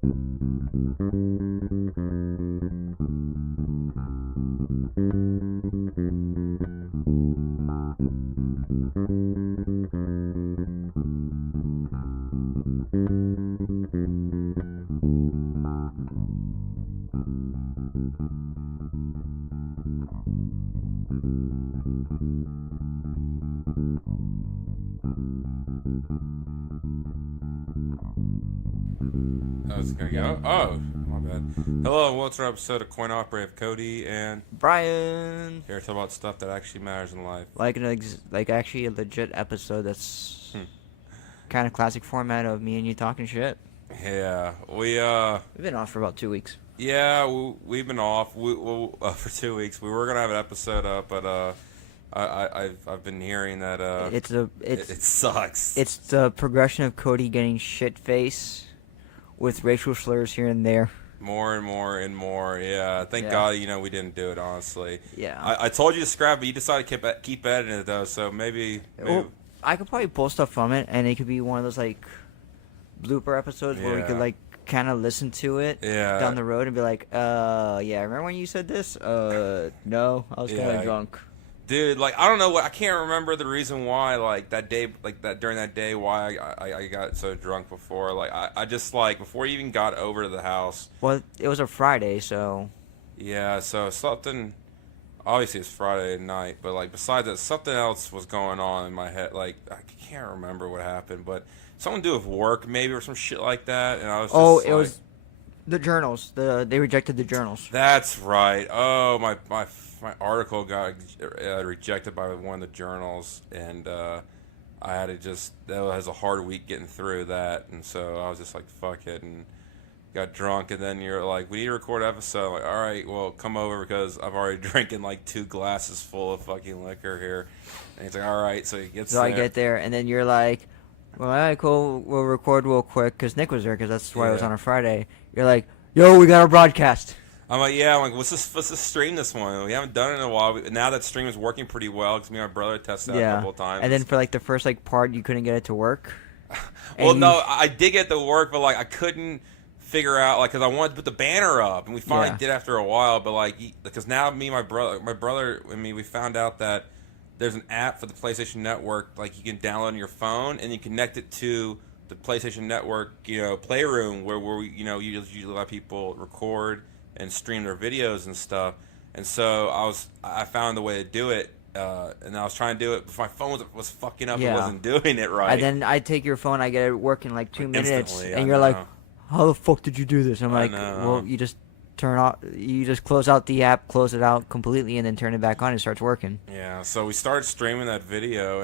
Oh, it's gonna go. Oh, my bad. Hello, and welcome to another episode of Coin Operative. Cody and Brian, here to talk about stuff that actually matters in life. like actually a legit episode that's kind of classic format of me and you talking shit. Yeah, We've been off for about 2 weeks. we've been off for 2 weeks. We were gonna have an episode up, but I've been hearing that it sucks. It's the progression of Cody getting shit face with racial slurs here and there. More and more and more. Yeah, thank God. We didn't do it. Honestly. Yeah. I told you to scrap, but you decided to keep editing it though. So maybe. Well, I could probably pull stuff from it, and it could be one of those like blooper episodes where we could like kind of listen to it down the road and be like, yeah, remember when you said this? No, I was kind of drunk. Dude, like, I don't know I can't remember the reason why, like, that day, during that day, why I got so drunk before. Like, I just, like, before you even got over to the house. Well, it was a Friday, so. Yeah, so obviously it's Friday night, but, like, besides that, something else was going on in my head. Like, I can't remember what happened, but something to do with work, maybe, or some shit like that, and I was just, it was the journals. They rejected the journals. That's right. Oh, my article got rejected by one of the journals, and I had to that was a hard week getting through that, and so I was just like, fuck it, and got drunk, and then you're like, we need to record an episode. I'm like, all right, well, come over because I've already drinking like 2 glasses full of fucking liquor here, and he's like, all right, so he gets there. I get there, and then you're like, well, all right, cool, we'll record real quick, because Nick was there, because that's why it was on a Friday. You're like, yo, we got our broadcast. I'm like, yeah. I'm like, let's just stream this one. We haven't done it in a while. Now that stream is working pretty well because me and my brother tested it a couple of times. And then for like the first like part, you couldn't get it to work. Well, no, I did get it to work, but like I couldn't figure out like because I wanted to put the banner up, and we finally did after a while. But like because now me and my brother and me, we found out that there's an app for the PlayStation Network like you can download on your phone and you connect it to the PlayStation Network Playroom where we you usually let people record and stream their videos and stuff, and so I found the way to do it, and I was trying to do it, but my phone was fucking up. It wasn't doing it right. And then I take your phone, I get it working like 2 minutes, instantly, and you're like, how the fuck did you do this? I'm like, well, you just close out the app, close it out completely, and then turn it back on, and it starts working. Yeah, so we started streaming that video,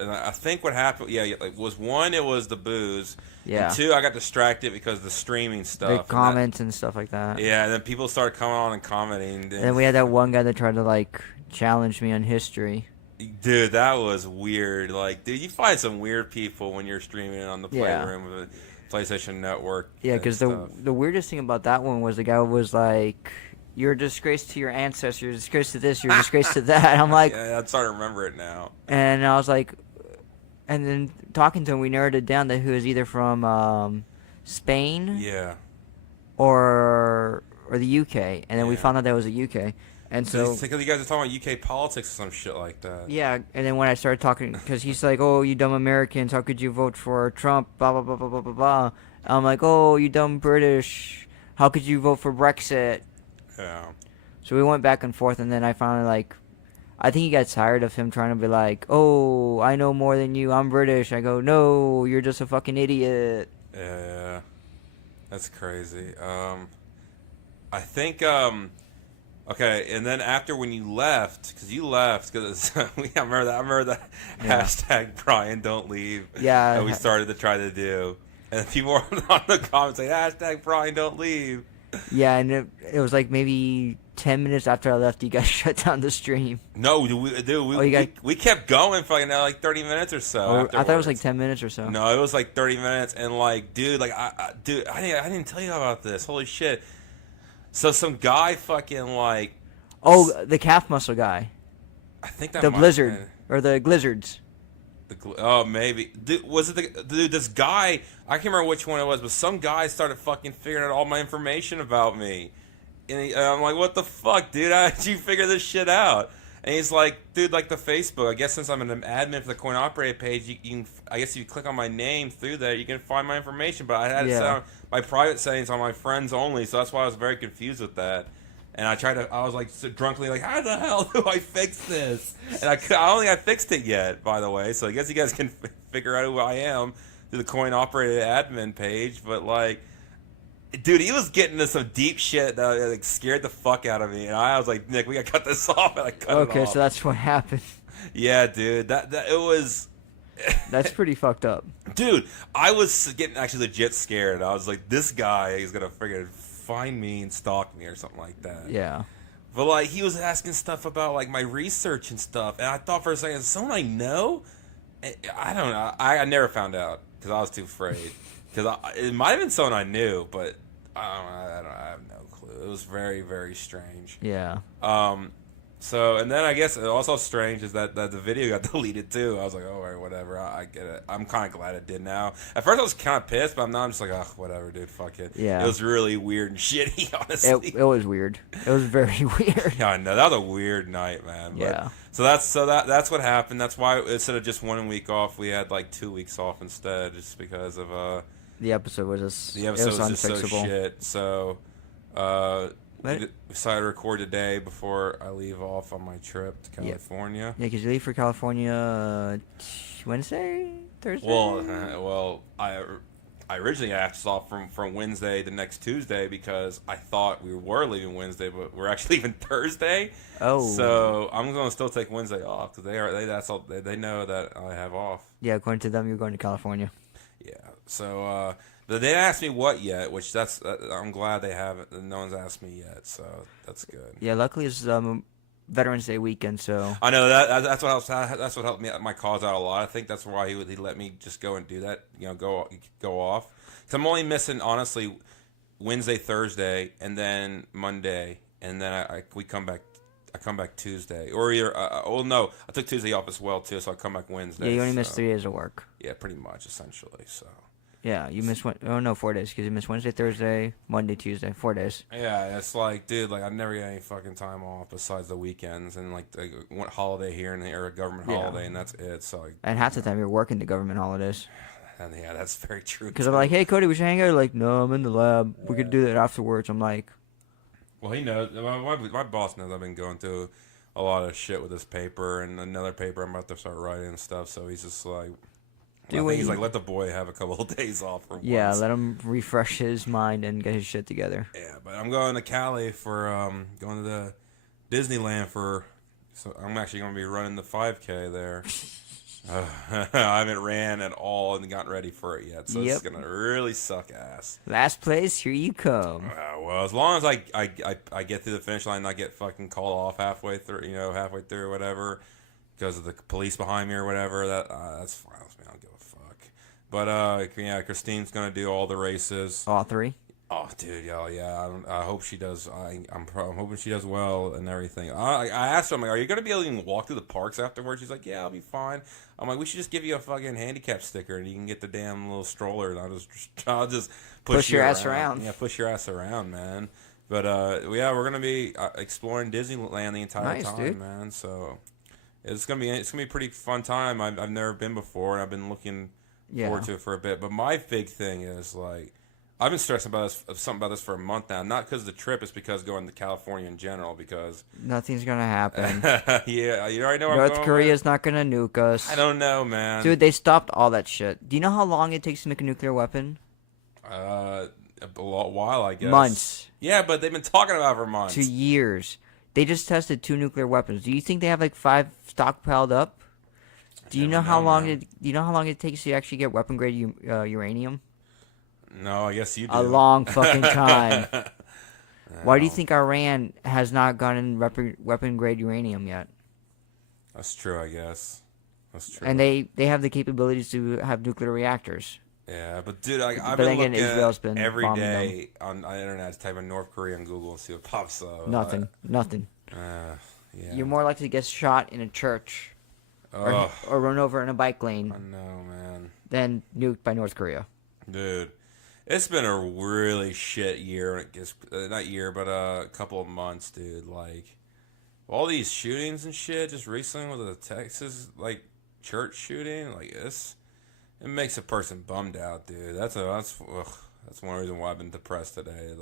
and I think what happened, was one, it was the booze. Yeah. And 2, I got distracted because of the streaming stuff. The comments and stuff like that. Yeah, and then people started coming on and commenting. And then we had that one guy that tried to, like, challenge me on history. Dude, that was weird. Like, dude, you find some weird people when you're streaming on the Playroom of the PlayStation Network. Yeah, because the weirdest thing about that one was the guy was like, you're a disgrace to your ancestors, you're a disgrace to this, you're a disgrace to that. I'm like... Yeah, I'm starting to remember it now. And I was like... And then talking to him, we narrowed it down that he was either from Spain, or the UK, and then we found out that was the UK, and so because you guys are talking about UK politics or some shit like that. Yeah, and then when I started talking, because he's like, "Oh, you dumb Americans, how could you vote for Trump?" Blah blah blah blah blah blah blah. I'm like, "Oh, you dumb British, how could you vote for Brexit?" Yeah. So we went back and forth, and then I finally like. I think he got tired of him trying to be like, oh, I know more than you, I'm British. I go, no, you're just a fucking idiot. Yeah, that's crazy. I think, okay, and then after when you left, because I remember that hashtag Brian don't leave that we started to try to do. And people were on the comments saying, hashtag Brian don't leave. Yeah, and it was like maybe 10 minutes after I left, you guys shut down the stream. No, we kept going for like 30 minutes or so. I thought it was like 10 minutes or so. No, it was like 30 minutes, and like, dude, like, I didn't tell you about this. Holy shit! So some guy fucking like. Oh, the calf muscle guy. I think that the blizzard or the glizzards. Maybe. Was it this guy? I can't remember which one it was, but some guy started fucking figuring out all my information about me, and I'm like, what the fuck, dude? How did you figure this shit out? And he's like, dude, like the Facebook. I guess since I'm an admin for the coin operator page, you can. I guess if you click on my name through there, you can find my information. But I had it set on my private settings on my friends only, so that's why I was very confused with that. And I was like so drunkenly like, how the hell do I fix this? And I don't think I fixed it yet, by the way. So I guess you guys can figure out who I am through the coin operated admin page. But like, dude, he was getting into some deep shit that like scared the fuck out of me. And I was like, Nick, we gotta cut this off. And I cut it off. Okay, so that's what happened. Yeah, dude, that it was. That's pretty fucked up. Dude, I was getting actually legit scared. I was like, this guy is gonna figure find me and stalk me or something like that. Yeah. But like he was asking stuff about like my research and stuff, and I thought for a second, is someone I know? I don't know. I never found out because I was too afraid. Because it might have been someone I knew, but I have no clue. It was very, very strange. Yeah. So, and then I guess also strange is that the video got deleted too. I was like, oh, all right, whatever. I get it. I'm kind of glad it did now. At first I was kind of pissed, but now I'm just like, oh, whatever, dude, fuck it. Yeah. It was really weird and shitty, honestly. It was weird. It was very weird. Yeah, I know. That was a weird night, man. But, yeah. So that's what happened. That's why instead of just 1 week off, we had like 2 weeks off instead, just because of the episode was just just so shit. So we decided to record today before I leave off on my trip to California. Yeah, because you leave for California Wednesday, Thursday. Well, I originally asked off from Wednesday to next Tuesday because I thought we were leaving Wednesday, but we're actually leaving Thursday. Oh, so I'm going to still take Wednesday off because they know that I have off. Yeah, according to them, you're going to California. Yeah, so they didn't ask me what yet, which I'm glad they haven't. No one's asked me yet, so that's good. Yeah, luckily it's Veterans Day weekend, so I know that's what helped me my cause out a lot. I think that's why he let me just go and do that. Go off. Because I'm only missing honestly Wednesday, Thursday, and then Monday, and then we come back. I come back Tuesday, or no, I took Tuesday off as well too, so I come back Wednesday. Yeah, you only missed 3 days of work. Yeah, pretty much, essentially. So. Yeah, you missed 4 days because you missed Wednesday, Thursday, Monday, Tuesday, 4 days. Yeah, it's like, dude, like I never get any fucking time off besides the weekends and like one holiday here and there, or a government holiday, and that's it. So. And half the time you're working the government holidays. And yeah, that's very true. Because I'm like, hey Cody, we should hang out. Like, no, I'm in the lab. We could do that afterwards. I'm like, well, he knows. My boss knows I've been going through a lot of shit with this paper and another paper I'm about to start writing and stuff. So he's just like. He's like, let the boy have a couple of days off for once. Let him refresh his mind and get his shit together. Yeah, but I'm going to Cali for going to the Disneyland so I'm actually going to be running the 5K there. I haven't ran at all and gotten ready for it yet, so it's going to really suck ass. Last place, here you come. Well, as long as I get through the finish line and not get fucking called off halfway through or whatever, because of the police behind me or whatever, that's fine with me. I don't give a fuck. But Christine's gonna do all the races. All 3. Oh, dude, yeah. I hope she does. I'm hoping she does well and everything. I asked her, I'm like, are you gonna be able to even walk through the parks afterwards? She's like, yeah, I'll be fine. I'm like, we should just give you a fucking handicap sticker and you can get the damn little stroller and I'll just push your ass around. Yeah, push your ass around, man. But we're gonna be exploring Disneyland the entire time, dude. Man. So. It's gonna be a pretty fun time. I've never been before, and I've been looking forward to it for a bit. But my big thing is like I've been stressing about this for a month now. Not because of the trip, it's because going to California in general. Because nothing's gonna happen. Yeah, you already know. North Korea's not gonna nuke us. I don't know, man. Dude, they stopped all that shit. Do you know how long it takes to make a nuclear weapon? A while, I guess. Months. Yeah, but they've been talking about it for months. 2 years. They just tested 2 nuclear weapons. Do you think they have like 5 stockpiled up? Do you know how long it takes to actually get weapon grade uranium? No, I guess you do. A long fucking time. Why do you think Iran has not gotten weapon grade uranium yet? That's true, I guess. That's true. And they have the capabilities to have nuclear reactors. Yeah, but dude, I've been looking every day on the internet to type in North Korea on Google and see what pops up. Nothing. Yeah. You're more likely to get shot in a church or run over in a bike lane. I know, man. Then nuked by North Korea. Dude, it's been a really shit year. Not year, but a couple of months, dude. Like all these shootings and shit. Just recently with the Texas church shooting, it makes a person bummed out, dude. That's one reason why I've been depressed today.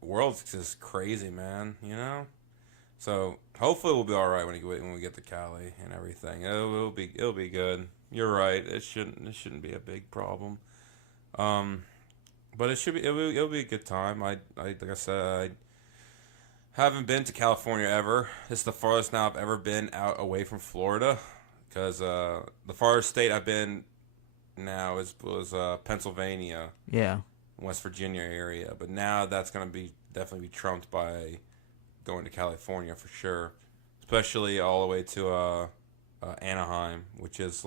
World's just crazy, man. You know. So hopefully we'll be all right when we get to Cali and everything. It'll be good. You're right. It shouldn't be a big problem. But it'll be a good time. Like I said, I haven't been to California ever. It's the farthest now I've ever been out away from Florida, because the farthest state I've been now was Pennsylvania. Yeah. West Virginia area, but now that's gonna definitely be trumped by going to California for sure, especially all the way to Anaheim, which is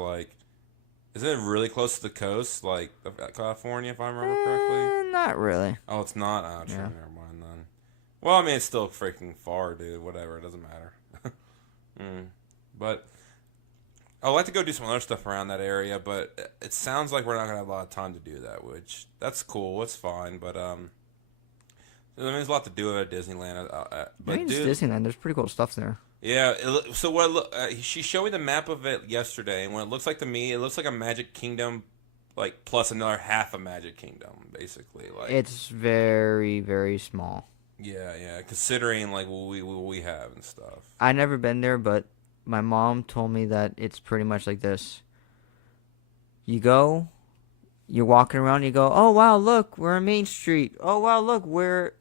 isn't it really close to the coast, of California, if I remember correctly? Not really. Oh, it's not? Oh, true. Yeah. Never mind then. Well, I mean, it's still freaking far, dude. Whatever, it doesn't matter. But I'd like to go do some other stuff around that area, but it sounds like we're not going to have a lot of time to do that, which, that's cool, it's fine, but, there's a lot to do at Disneyland. Disneyland, there's pretty cool stuff there. Yeah, she showed me the map of it yesterday, and what it looks like to me, it looks like a Magic Kingdom, plus another half a Magic Kingdom, basically. It's very, very small. Yeah, considering, what we have and stuff. I've never been there, but my mom told me that it's pretty much like this. You go, you're walking around, you go, oh, wow, look, we're on Main Street. Oh, wow, look, we're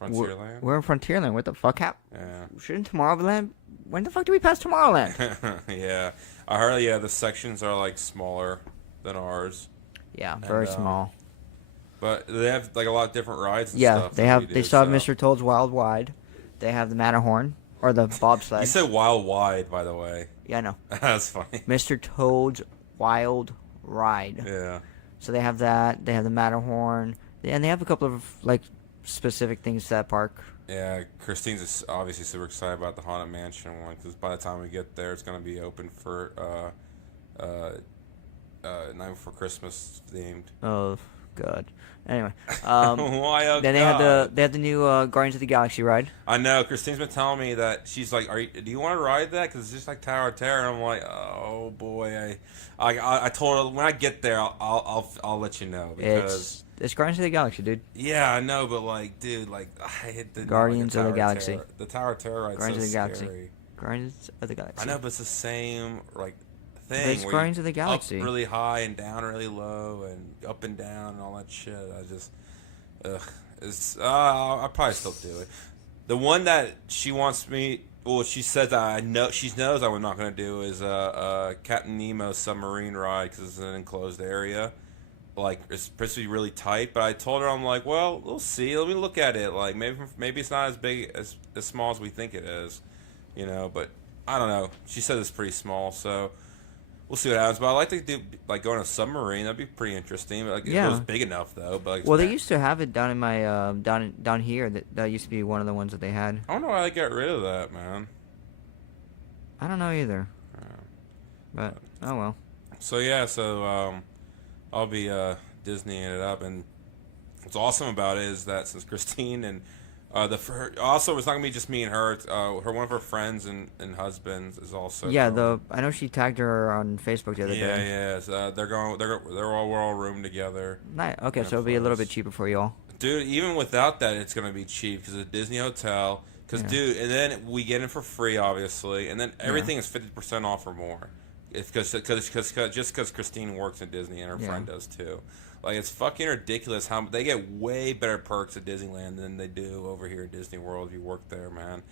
Frontierland? We're in Frontierland. What the fuck happened? Yeah. Shouldn't Tomorrowland? When the fuck do we pass Tomorrowland? Yeah. I heard, the sections are, smaller than ours. Yeah, very small. But they have, a lot of different rides and stuff. Yeah, they still have Mr. Toad's Wild Ride. They have the Matterhorn. Or the bobsled. You said Wild Wide, by the way. Yeah, I know. That's funny. Mr. Toad's Wild Ride. Yeah. So they have that. They have the Matterhorn. And they have a couple of, specific things to that park. Yeah, Christine's obviously super excited about the Haunted Mansion one, because by the time we get there, it's going to be open for Night Before Christmas themed. Oh, God. Anyway, why? Oh, then God. they have the new Guardians of the Galaxy ride. I know. Christine's been telling me that she's like, do you want to ride that? Because it's just like Tower of Terror. And I'm like, oh boy. I told her when I get there, I'll let you know, because it's Guardians of the Galaxy, dude. Yeah, I know, but dude, I hit the Guardians of the Galaxy. The Tower of Terror ride. Guardians so of the Galaxy. Scary. Guardians of the Galaxy. I know, but it's the same thing. It's Guardians of the Galaxy. Up really high and down really low and up and down and all that shit. I just, I'll probably still do it. The one that she wants me, she said that she knows I'm not going to do is Captain Nemo's submarine ride, because it's an enclosed area. It's supposed to be really tight, but I told her, I'm like, well, we'll see. Let me look at it. Maybe it's not as big, as small as we think it is, but I don't know. She said it's pretty small, so we'll see what happens. But I'd like to do, go on a submarine. That'd be pretty interesting. If it was big enough, though. But they used to have it down in my, down here. That used to be one of the ones that they had. I don't know why they got rid of that, man. I don't know either. But, oh well. So, I'll be Disneying it up, and what's awesome about it is that since Christine and also it's not gonna be just me and her. It's, one of her friends and husbands is also. Yeah, I know she tagged her on Facebook the other day. Yeah. So we're all roomed together. Nice. Okay, so it'll be a little bit cheaper for y'all. Dude, even without that, it's gonna be cheap because it's a Disney hotel. Dude, and then we get in for free, obviously, and then everything is 50% off or more. Just because Christine works at Disney and her friend does too. It's fucking ridiculous how they get way better perks at Disneyland than they do over here at Disney World if you work there, man.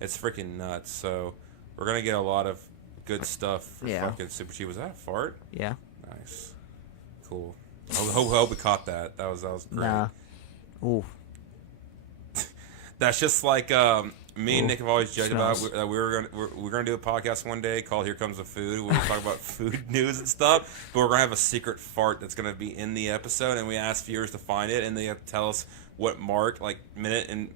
It's freaking nuts. So we're gonna get a lot of good stuff for fucking super cheap. Was that a fart? Yeah. Nice. Cool. I hope we caught that. That was great. Nah. Ooh. That's just Me and Nick have always joked about that we're gonna do a podcast one day called "Here Comes the Food." Where we talk about food news and stuff, but we're gonna have a secret fart that's gonna be in the episode, and we ask viewers to find it, and they have to tell us what mark, like minute and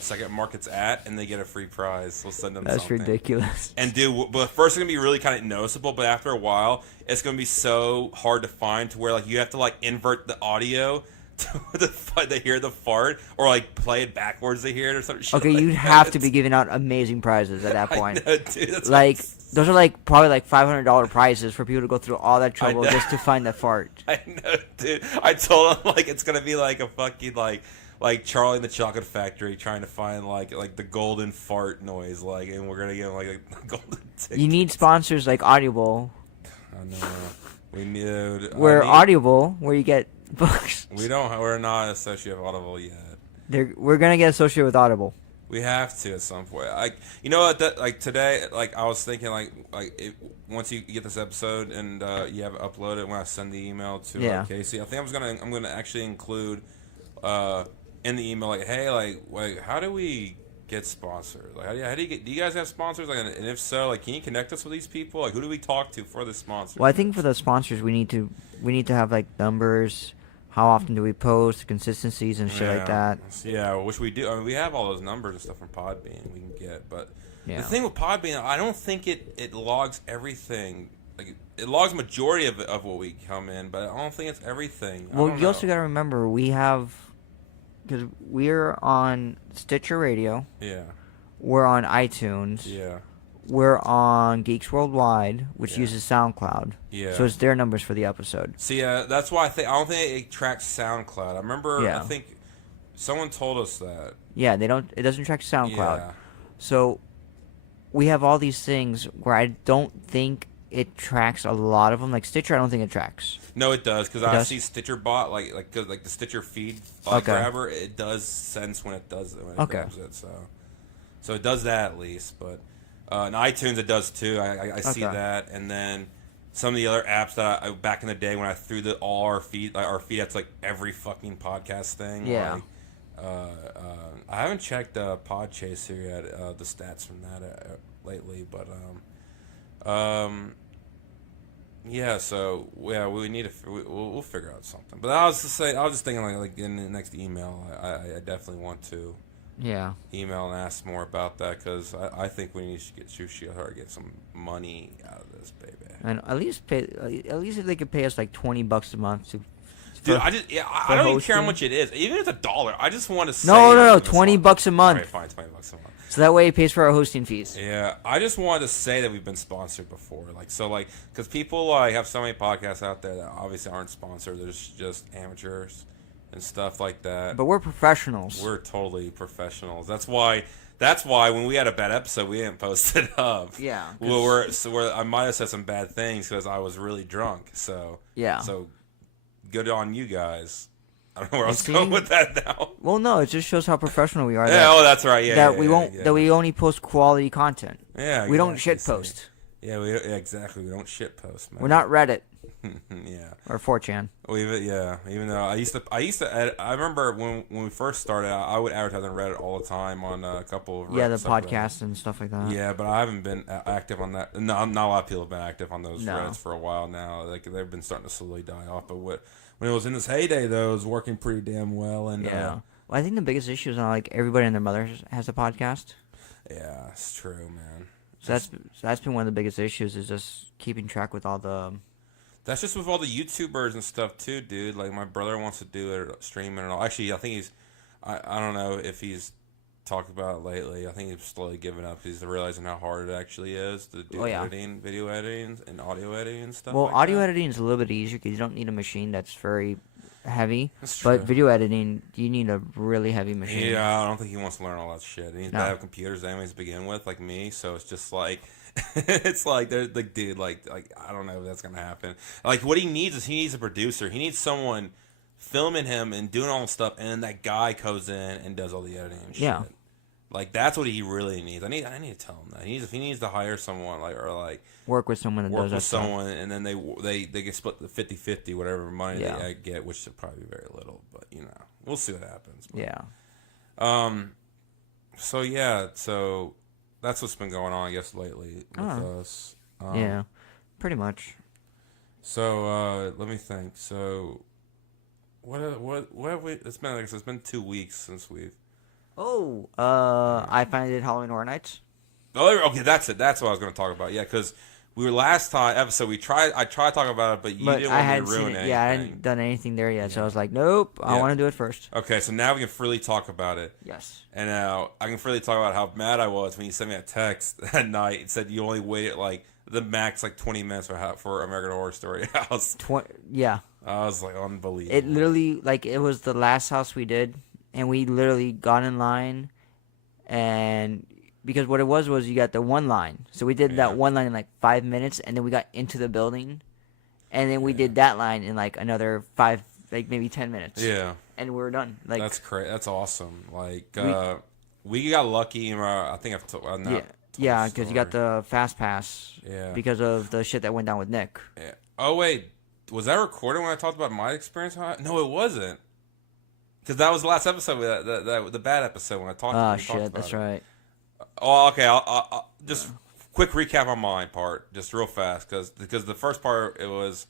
second mark it's at, and they get a free prize. We'll send them. That's something. Ridiculous. And but first it's gonna be really kind of noticeable, but after a while, it's gonna be so hard to find to where like you have to like invert the audio to hear the fart, or like play it backwards to hear it or something. Okay, like you'd have to be giving out amazing prizes at that point. I know, dude, that's like those are like probably like $500 prizes for people to go through all that trouble just to find that fart. I know, dude. I told him like it's gonna be like a fucking like Charlie and the Chocolate Factory trying to find like the golden fart noise, like, and we're gonna get like a golden ticket. You need sponsors like Audible. I know. We need Audible, where you get books. We're not associated with Audible yet. We're gonna get associated with Audible. We have to at some point. Like, you know what? Like today, like I was thinking, once you get this episode and you have it uploaded, when I send the email to Casey, I think I'm gonna actually include in the email like, hey, like how do we get sponsored? Like, how do you guys have sponsors? Like, and if so, like, can you connect us with these people? Like, who do we talk to for the sponsors? Well, I think for the sponsors, we need to have like numbers. How often do we post, consistencies and shit like that? Yeah, which we do. I mean, we have all those numbers and stuff from Podbean we can get, but the thing with Podbean, I don't think it logs everything. Like, it logs majority of what we come in, but I don't think it's everything. Well, you also got to remember because we're on Stitcher Radio. Yeah. We're on iTunes. Yeah. We're on Geeks Worldwide, which uses SoundCloud. Yeah. So it's their numbers for the episode. See, that's why I don't think it tracks SoundCloud. I remember, I think someone told us that. Yeah, it doesn't track SoundCloud. Yeah. So we have all these things where I don't think it tracks a lot of them. Like Stitcher, I don't think it tracks. No, it does, because I see Stitcher bot, like the Stitcher feed grabber, it does sense when it does it, when it grabs it. So it does that at least, but... in iTunes, it does too. I see that, and then some of the other apps that back in the day when I threw all our feed that's like every fucking podcast thing. Yeah. Like, I haven't checked Podchaser yet, the stats from that lately, but yeah. So yeah, we need to we'll figure out something. But I was just thinking like in the next email, I definitely want to. Yeah. Email and ask more about that, because I think we need to get get some money out of this, baby. And at least if they could pay us like $20 a month to. Dude, I don't even care how much it is. Even if it's $1, I just want to say. No, $20 a month. Okay, fine, $20 a month. So that way it pays for our hosting fees. Yeah, I just wanted to say that we've been sponsored before, because people have so many podcasts out there that obviously aren't sponsored. There's just amateurs and stuff like that. But we're professionals. We're totally professionals. That's why when we had a bad episode, we didn't post it up. Yeah. I might have said some bad things because I was really drunk. So yeah. So good on you guys. I don't know where I was going with that now. Well, no, it just shows how professional we are. Yeah. That's right. Yeah. That we only post quality content. Yeah. Exactly. We don't shit post. Yeah. Exactly. We don't shit post, man. We're not Reddit. Yeah. Or 4chan. Even though I used to edit, I remember when we first started out, I would advertise on Reddit all the time on a couple of the podcasts and stuff like that. Yeah, but I haven't been active on that. No, not a lot of people have been active on those Reddits for a while now. Like, they've been starting to slowly die off. But when it was in its heyday, though, it was working pretty damn well. And well, I think the biggest issue is like everybody and their mother has a podcast. Yeah, it's true, man. So that's been one of the biggest issues, is just keeping track with all the. That's just with all the YouTubers and stuff too, dude. Like, my brother wants to do it, streaming and all. Actually, I think I don't know if he's talked about it lately. I think he's slowly giving up. He's realizing how hard it actually is to do editing, video editing, and audio editing and stuff. Well, like audio that. editing is a little bit easier because you don't need a machine that's very heavy. That's true. But video editing, you need a really heavy machine. Yeah, I don't think he wants to learn all that shit. And he's got to have computers anyways to begin with, like me. So it's just like. It's like they're like, dude, like I don't know if that's gonna happen. Like, what he needs a producer. He needs someone filming him and doing all the stuff, and then that guy goes in and does all the editing and shit. Like, that's what he really needs. I need to tell him that. He needs to hire someone, work with someone that does that stuff. And then they get split the 50-50 whatever money they get, which should probably be very little, but we'll see what happens. But, So yeah, so that's what's been going on, I guess, lately with us. Yeah, pretty much. So let me think. So what have we? It's been like I said, it's been 2 weeks since we've. Oh, I finally did Halloween Horror Nights. Oh, okay, that's it. That's what I was going to talk about. Yeah, because we were last time episode. I tried to talk about it, but you didn't want me to ruin anything. Yeah, I hadn't done anything there yet, so I was like, nope, I want to do it first. Okay, so now we can freely talk about it. Yes. And now I can freely talk about how mad I was when you sent me a text that night and said you only waited like the max 20 minutes for American Horror Story House. Yeah. I was like, unbelievable. It literally, it was the last house we did, and we literally got in line, and because what it was you got the one line. So we did that one line in 5 minutes, and then we got into the building, and then we did that line in another 5, maybe 10 minutes. Yeah. And we were done. That's great. That's awesome. We got lucky. I think I've told. Yeah, because you got the fast pass. Yeah. Because of the shit that went down with Nick. Yeah. Oh wait, was that recorded when I talked about my experience? No, it wasn't. Because that was the last episode. The bad episode when I talked. Oh shit, that's right. Oh, okay. I'll just quick recap on my part, just real fast, because the first part it was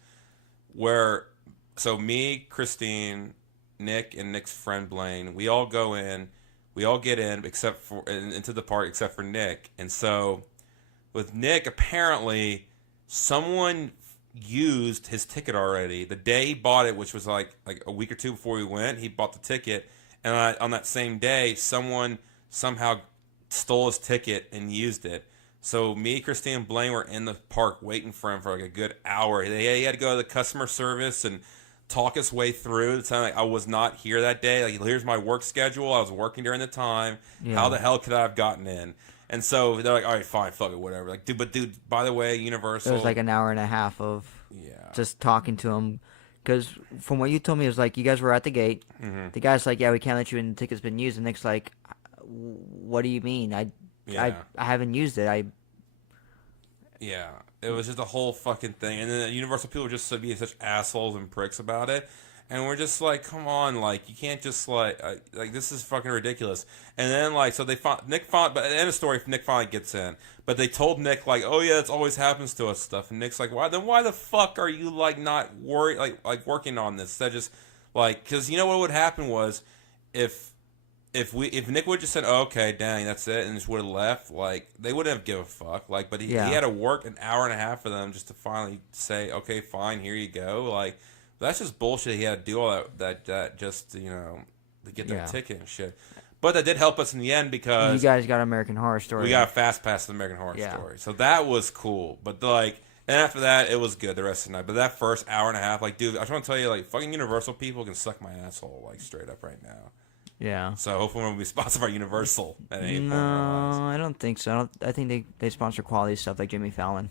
where me, Christine, Nick, and Nick's friend Blaine, we all go in. We all get in into the park except for Nick. And so with Nick, apparently someone used his ticket already. The day he bought it, which was like a week or two before we went, he bought the ticket. And on that same day, someone somehow stole his ticket and used it. So me, Christine, and Blaine were in the park waiting for him for a good hour. He had to go to the customer service and talk his way through. It sounded like I was not here that day. Here's my work schedule. I was working during the time. Yeah. How the hell could I have gotten in? And so they're like, all right, fine, fuck it, whatever. Dude, by the way, Universal. It was an hour and a half of just talking to him. Because from what you told me, it was you guys were at the gate. Mm-hmm. The guy's like, yeah, we can't let you in. The ticket's been used. And Nick's like, what do you mean? I haven't used it. Yeah. It was just a whole fucking thing. And then the Universal people just being such assholes and pricks about it. And we're just like, come on, you can't just, this is fucking ridiculous. And then, so they found, but at the end of the story, Nick finally gets in. But they told Nick, oh yeah, that's always happens to us stuff. And Nick's like, why the fuck are you, not worried, working on this? That just, because you know what would happen was, if Nick would have just said, oh, okay, dang, that's it, and just would have left, they wouldn't have given a fuck. But he had to work an hour and a half for them just to finally say, okay, fine, here you go. That's just bullshit. He had to do all that just to get their ticket and shit. But that did help us in the end because you guys got American Horror Story. We got a fast pass to American Horror Story, so that was cool. But and after that, it was good the rest of the night. But that first hour and a half, dude, I just want to tell you, fucking Universal people can suck my asshole, straight up right now. Yeah. So hopefully we'll be sponsored by Universal at any point in our lives. No, I don't think so. I think they sponsor quality stuff like Jimmy Fallon.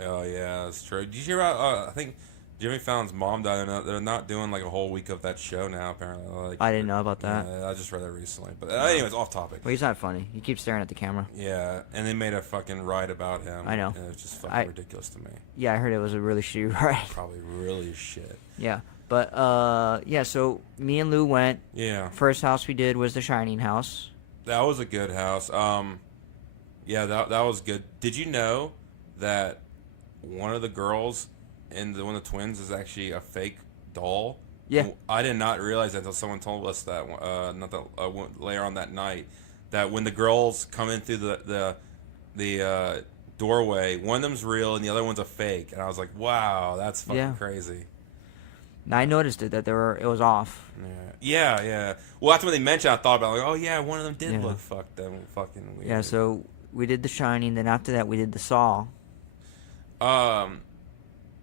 Oh yeah, that's true. Did you hear about? I think Jimmy Fallon's mom died. They're not doing a whole week of that show now. Apparently, I didn't know about that. Yeah, I just read that recently. But anyways, off topic. Well, he's not funny. He keeps staring at the camera. Yeah, and they made a fucking ride about him. I know. And it was just fucking ridiculous to me. Yeah, I heard it was a really shitty ride. Probably really shit. Yeah. But, so me and Lou went. Yeah. First house we did was the Shining house. That was a good house. Yeah, that was good. Did you know that one of the girls and one of the twins is actually a fake doll? Yeah. I did not realize that until someone told us that, later on that night, that when the girls come in through the doorway, one of them's real and the other one's a fake. And I was like, wow, that's fucking crazy. I noticed it, that it was off. Yeah. Well, that's when they mentioned. I thought about oh yeah, one of them did look fucking weird. Yeah, so we did The Shining. Then after that, we did The Saw.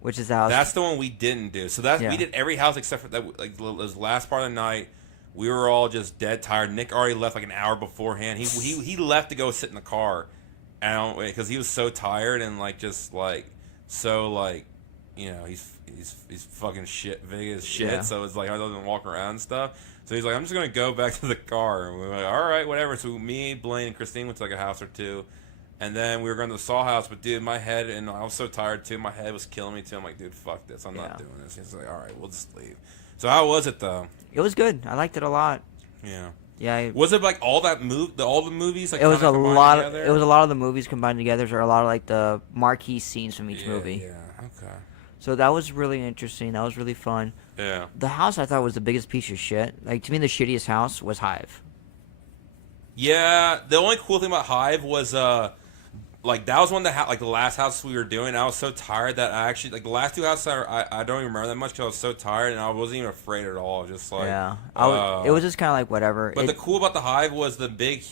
Which is the house. That's the one we didn't do. So we did every house except for that. This last part of the night, we were all just dead tired. Nick already left an hour beforehand. He left to go sit in the car, and because he was so tired and he's fucking shit, big as shit. Yeah. So it's I doesn't walk around and stuff. So he's I'm just gonna go back to the car. And we were all right, whatever. So me, Blaine, and Christine went to a house or two, and then we were going to the Saw house. But dude, my head, and I was so tired too. My head was killing me too. I'm like, dude, fuck this. I'm not doing this. He's like, all right, we'll just leave. So how was it though? It was good. I liked it a lot. Yeah. Yeah. Was it like all that all the movies? Like, it was a lot. Together? It was a lot of the movies combined together, or a lot of like the marquee scenes from each movie. Yeah. Okay. So that was really interesting. That was really fun. Yeah. The house I thought was the biggest piece of shit. Like, to me, the shittiest house was Hive. Yeah. The only cool thing about Hive was like that was one that like the last house we were doing. I was so tired that I actually like the last two houses I don't even remember that much because I was so tired and I wasn't even afraid at all. Just like it was just kind of like whatever. But the cool about the Hive was the big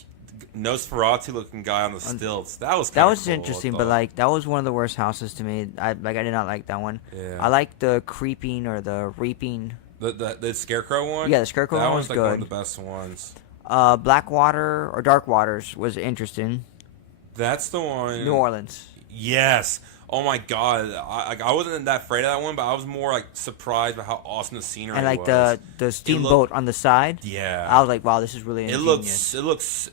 Nosferatu looking guy on the stilts. That was cool, interesting, but like that was one of the worst houses to me. I did not like that one. Yeah. I like the creeping or the reaping. The scarecrow one. Yeah, the scarecrow one was like good. One of the best ones. Blackwater or Dark Waters was interesting. That's the one. New Orleans. Yes. Oh my god. I wasn't that afraid of that one, but I was more like surprised by how awesome the scenery was. And like the steamboat on the side. Yeah. I was like, wow, this is really ingenious. It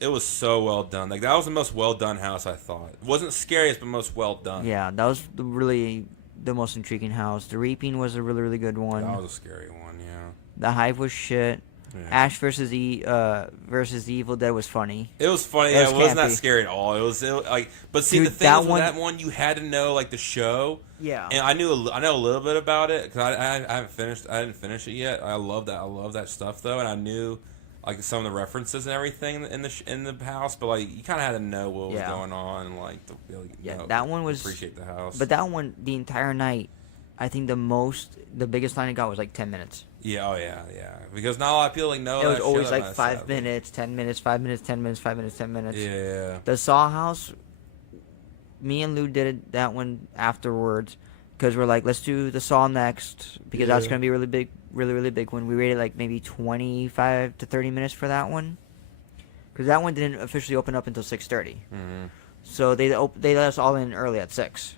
was so well done. Like that was the most well done house I thought. It wasn't scariest, but most well done. Yeah, that was really the most intriguing house. The Reaping was a really, really good one. That was a scary one, yeah. The Hive was shit. Yeah. Ash versus the Evil Dead was funny. It was funny. It wasn't that scary at all. It was like, but see, dude, the thing was with that one, you had to know like the show. Yeah. And I know a little bit about it because I haven't finished. I didn't finish it yet. I love that. I love that stuff though, and I knew like some of the references and everything in the house. But like, you kind of had to know what was going on and like to really, that one was appreciate the house. But that one, the entire night, I think the biggest line it got was like 10 minutes. Yeah, oh yeah. Because not a lot of people like know. It was always like 5 minutes, 10 minutes, 5 minutes, 10 minutes, 5 minutes, 10 minutes. Yeah. The Saw House, me and Lou did that one afterwards because we're like, let's do the Saw next because that's gonna be really big, really big one. We rated like maybe 25 to 30 minutes for that one because that one didn't officially open up until 6:30. Mm-hmm. So they let us all in early at 6.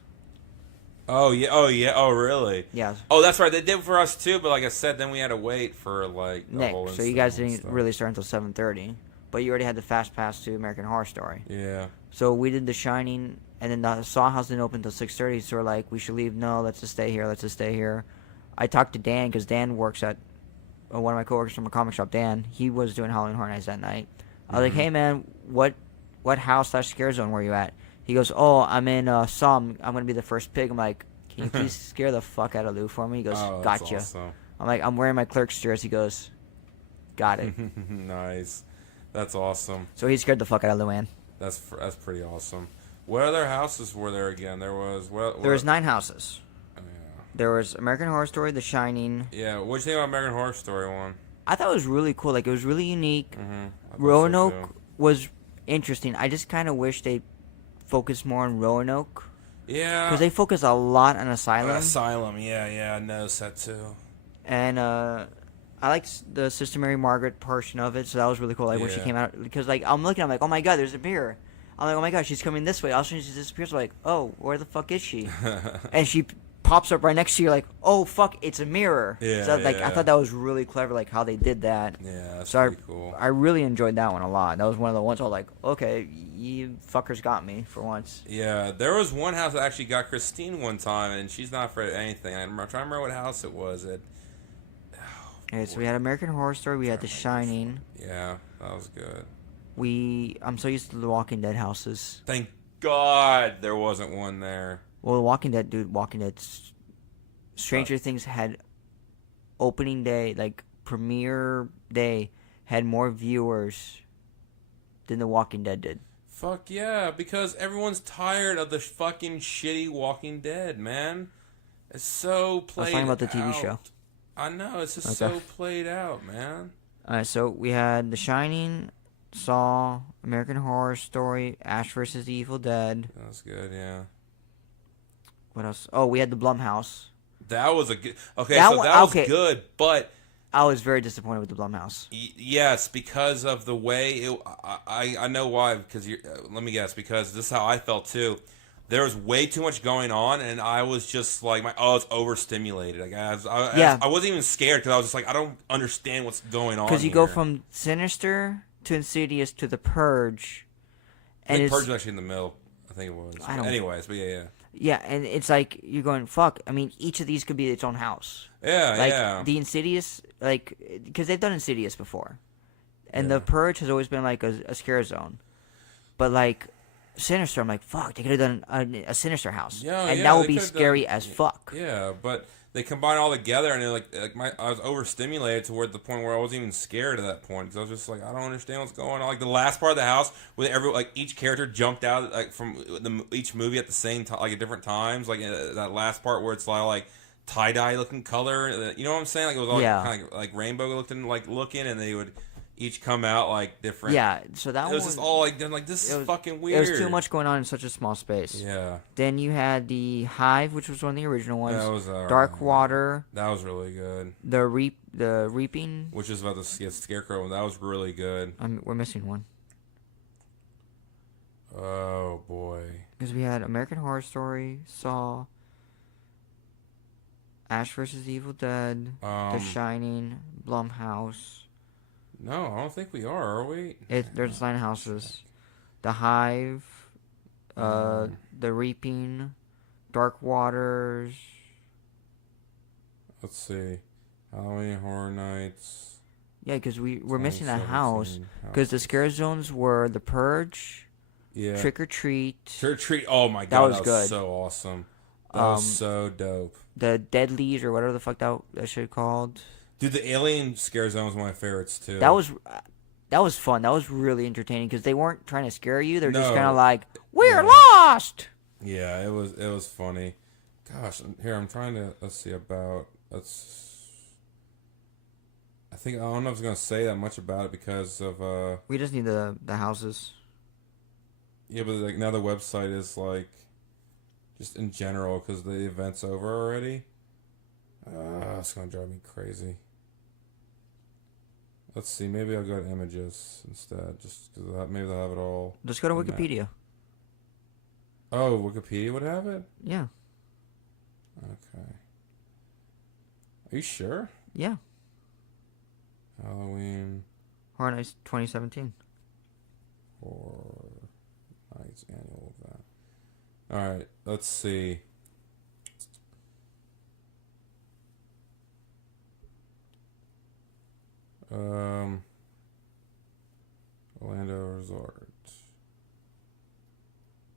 Oh yeah! Oh really? Yeah. Oh, that's right. They did for us too, but like I said, then we had to wait for like the Nick. whole So you guys didn't really start until 7:30, but you already had the fast pass to American Horror Story. Yeah. So we did The Shining, and then the Saw House didn't open until 6:30. So we're like, we should leave. No, let's just stay here. Let's just stay here. I talked to Dan because Dan works at one of my coworkers from a comic shop. Dan, he was doing Halloween Horror Nights that night. I was like, hey man, what house/scare zone were you at? He goes, oh, I'm in Saw. I'm gonna be the first pig. I'm like, can you please scare the fuck out of Lou for me? He goes, gotcha. Awesome. I'm like, I'm wearing my clerk's jersey. He goes, got it. Nice. That's awesome. So he scared the fuck out of Luann. That's pretty awesome. What other houses were there again? There was there was 9 houses. Oh, yeah. There was American Horror Story, The Shining. Yeah. What do you think about American Horror Story one? I thought it was really cool. Like, it was really unique. Mm-hmm. Roanoke was interesting. I just kind of wish they focused more on Roanoke. Yeah. Because they focus a lot on Asylum. Asylum, yeah. I noticed that too. And I liked the Sister Mary Margaret portion of it, so that was really cool. Like, when she came out. Because, like, I'm looking, I'm like, oh my god, there's a mirror. I'm like, oh my god, she's coming this way. All of a sudden, she disappears. I'm like, oh, where the fuck is she? And she pops up right next to you, like, oh fuck, it's a mirror. Yeah. So like, I thought that was really clever, like how they did that. Yeah, that's so pretty cool. I really enjoyed that one a lot. That was one of the ones I was like, okay, you fuckers got me for once. Yeah, there was one house that actually got Christine one time, and she's not afraid of anything. I'm trying to remember what house it was. Okay, so we had American Horror Story, we had The Shining. Yeah, that was good. I'm so used to the Walking Dead houses. Thank God there wasn't one there. Well, The Walking Dead, dude, Walking Dead. Stranger Things had opening day, like premiere day, had more viewers than The Walking Dead did. Fuck yeah, because everyone's tired of the fucking shitty Walking Dead, man. It's so played out. I was talking about the TV show. I know, it's just so played out, man. Alright, so we had The Shining, Saw, American Horror Story, Ash vs. the Evil Dead. That was good, yeah. What else? Oh, we had the Blumhouse. That was a good... Okay, that was good, but... I was very disappointed with the Blumhouse. Yes, because of the way... I know why, because... let me guess, because this is how I felt, too. There was way too much going on, and I was just like, I was overstimulated. Like, I wasn't even scared, because I was just like, I don't understand what's going on. Because you go from Sinister to Insidious to The Purge. And The Purge was actually in the middle, I think it was. Anyways, but yeah. Yeah, and it's like, you're going, fuck. I mean, each of these could be its own house. Yeah, like, the Insidious, like, because they've done Insidious before. And The Purge has always been like a scare zone. But like Sinister, I'm like, fuck, they could have done a Sinister house. And that would be scary as fuck. Yeah, but they combine all together, and I was overstimulated toward the point where I wasn't even scared at that point. Because I was just like, I don't understand what's going on. Like the last part of the house, where each character jumped out like from each movie at the same time, like at different times. Like that last part where it's like tie-dye looking color. You know what I'm saying? Like it was all kind of like rainbow looking, and they would each come out like different. Yeah, so that it was just all like this is fucking weird. There was too much going on in such a small space. Yeah. Then you had the Hive, which was one of the original ones. That was Dark Water. That was really good. The Reaping, which is about the Scarecrow. That was really good. We're missing one. Oh boy. Because we had American Horror Story, Saw, Ash vs. Evil Dead, The Shining, Blumhouse. No, I don't think we are we? There's 9 houses. The Hive, The Reaping, Dark Waters. Let's see. Halloween Horror Nights. Yeah, because we're missing a house. Because the scare zones were The Purge, Trick or Treat. Trick or Treat, oh my god, that was good. So awesome. That was so dope. The Deadlies, or whatever the fuck that shit called. Dude, the alien scare zone was one of my favorites too. That was fun. That was really entertaining because they weren't trying to scare you. They're just kind of like, we're lost. Yeah, it was funny. Gosh, here I'm trying to I don't know if I was gonna say that much about it because of we just need the houses. Yeah, but like now the website is like just in general because the event's over already. It's gonna drive me crazy. Let's see. Maybe I'll go to images instead. Just maybe they'll have it all. Just go to Wikipedia. Oh, Wikipedia would have it? Yeah. Okay. Are you sure? Yeah. Halloween Horror Nights 2017. Horror Nights annual event. All right. Let's see. Orlando Resort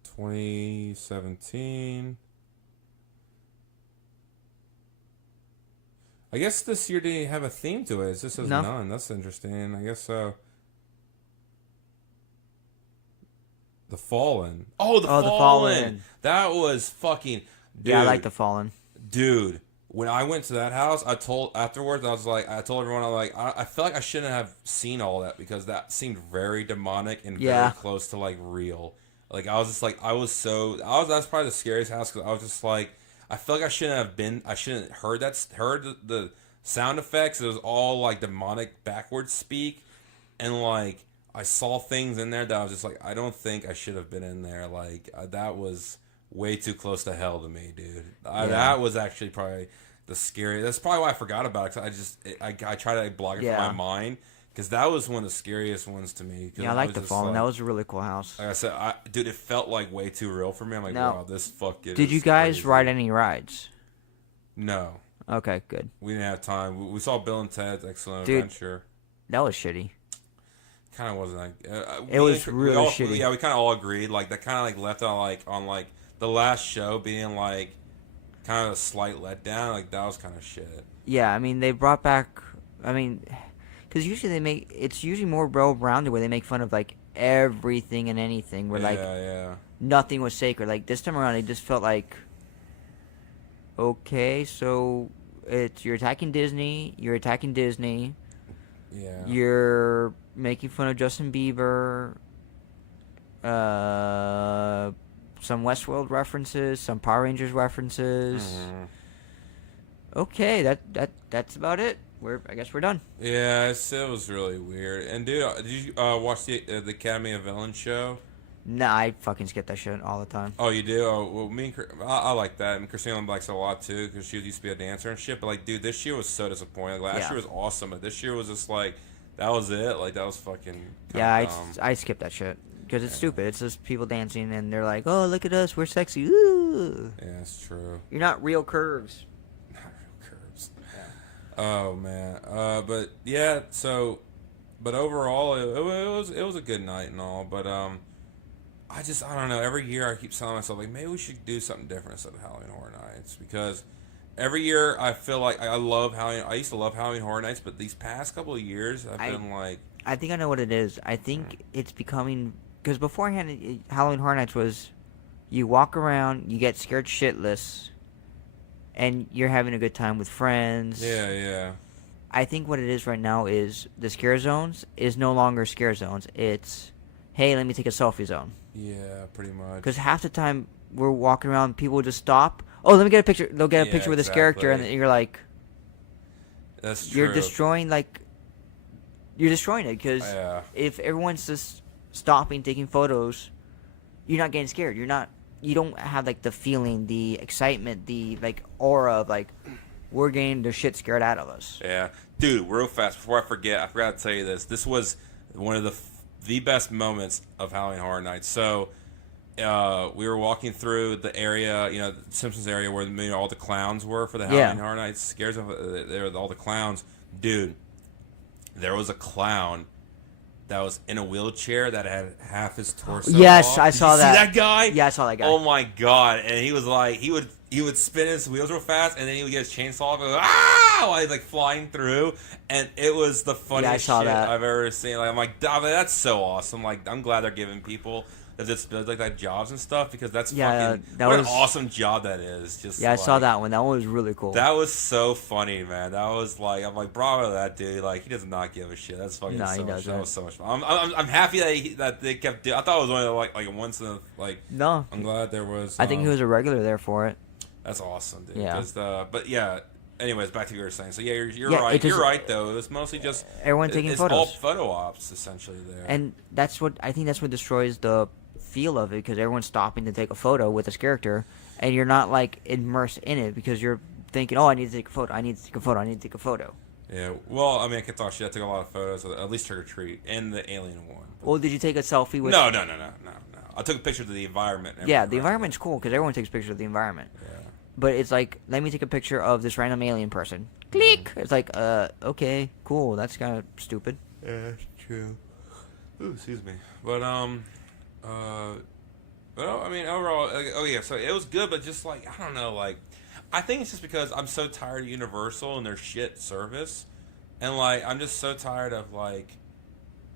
2017. I guess this year didn't have a theme to it. It just says none. That's interesting. I guess so. The Fallen. Oh, the Fallen. That was fucking. Dude, yeah, I like The Fallen. Dude. When I went to that house, I told everyone, I feel like I shouldn't have seen all that because that seemed very demonic and very close to like real. Like I was just like, that's probably the scariest house because I was just like, I feel like I shouldn't have heard the sound effects. It was all like demonic backwards speak, and like I saw things in there that I was just like, I don't think I should have been in there. Like that was way too close to hell to me, dude. That was actually probably the scariest. That's probably why I forgot about it. Cause I try to block it from my mind because that was one of the scariest ones to me. Yeah, I like The Fallen. That was a really cool house. Like I said, dude, it felt like way too real for me. I'm like, wow, this fucking. Did you guys ride any rides? No. Okay, good. We didn't have time. We saw Bill and Ted's Excellent Adventure. That was shitty. Kind of wasn't like. It was really shitty. Yeah, we kind of all agreed. Like that kind of like left on like the last show being like kind of a slight letdown. Like that was kind of shit. Yeah, I mean they brought back. I mean, because usually it's usually more well-rounded where they make fun of like everything and anything. Where nothing was sacred. Like this time around, it just felt like. Okay, so you're attacking Disney. You're attacking Disney. Yeah. You're making fun of Justin Bieber. Some Westworld references, some Power Rangers references. Mm-hmm. Okay, that's about it. I guess we're done. Yeah, it was really weird. And dude, did you watch the Academy of Villains show? Nah, I fucking skip that shit all the time. Oh, you do? Oh, well, I like that. And Christina likes it a lot too because she used to be a dancer and shit. But like, dude, this year was so disappointing. Like, last year was awesome, but this year was just like, that was it. Like, that was fucking. Yeah, I skipped that shit because it's stupid. It's just people dancing and they're like, "Oh, look at us, we're sexy." Ooh. Yeah, it's true. You're not real curves. Not real curves. Yeah. Oh man, but yeah. So But overall, it was a good night and all. But I don't know. Every year I keep telling myself like maybe we should do something different instead of Halloween Horror Nights because every year I feel like I love Halloween. I used to love Halloween Horror Nights, but these past couple of years I've been like. I think I know what it is. I think it's becoming because beforehand Halloween Horror Nights was you walk around, you get scared shitless, and you're having a good time with friends. Yeah, yeah. I think what it is right now is the scare zones is no longer scare zones. It's, hey, let me take a selfie zone. Yeah, pretty much. Because half the time we're walking around, people will just stop. Oh, let me get a picture. They'll get a picture with this character, and then you're like, that's true. You're destroying it because if everyone's just stopping, taking photos, you're not getting scared. You don't have like the feeling, the excitement, the like aura of like we're getting the shit scared out of us. Yeah, dude. Real fast before I forgot to tell you this. This was one of the best moments of Halloween Horror Nights. So we were walking through the area, the Simpsons area where all the clowns were for the Halloween Horror Nights scares. There were all the clowns, dude. There was a clown that was in a wheelchair that had half his torso off. I saw that. See that guy? Yeah, I saw that guy. Oh my god! And he was like, he would spin his wheels real fast, and then he would get his chainsaw and go, while he's like flying through, and it was the funniest shit I've ever seen. Like, I'm like, that's so awesome. Like, I'm glad they're giving people that just like that jobs and stuff because that's an awesome job that is. Just I saw that one. That one was really cool. That was so funny, man. That was like, I'm like, bravo to that dude. Like, he does not give a shit. That's fucking so much. That was so much fun. I'm happy that they kept doing. I thought it was only like once in no. I'm glad there was. I think he was a regular there for it. That's awesome, dude. Yeah. But yeah. Anyways, back to what you were saying. So yeah, you're right. You're right though. It was mostly just everyone taking photos. It's all photo ops essentially there. And that's what destroys the feel of it because everyone's stopping to take a photo with this character, and you're not like immersed in it because you're thinking, oh, I need to take a photo. I need to take a photo. Yeah. Well, I mean, I can talk shit. I took a lot of photos, at least Trick or Treat and the Alien one. Well, did you take a selfie with? No. I took a picture of the environment. Yeah, the environment's cool because everyone takes pictures of the environment. Yeah. But it's like, let me take a picture of this random alien person. Click! It's like, okay, cool. That's kind of stupid. Yeah, that's true. Ooh, excuse me. But, well, I mean, overall, so it was good, but just like, I don't know, like, I think it's just because I'm so tired of Universal and their shit service. And, like, I'm just so tired of, like,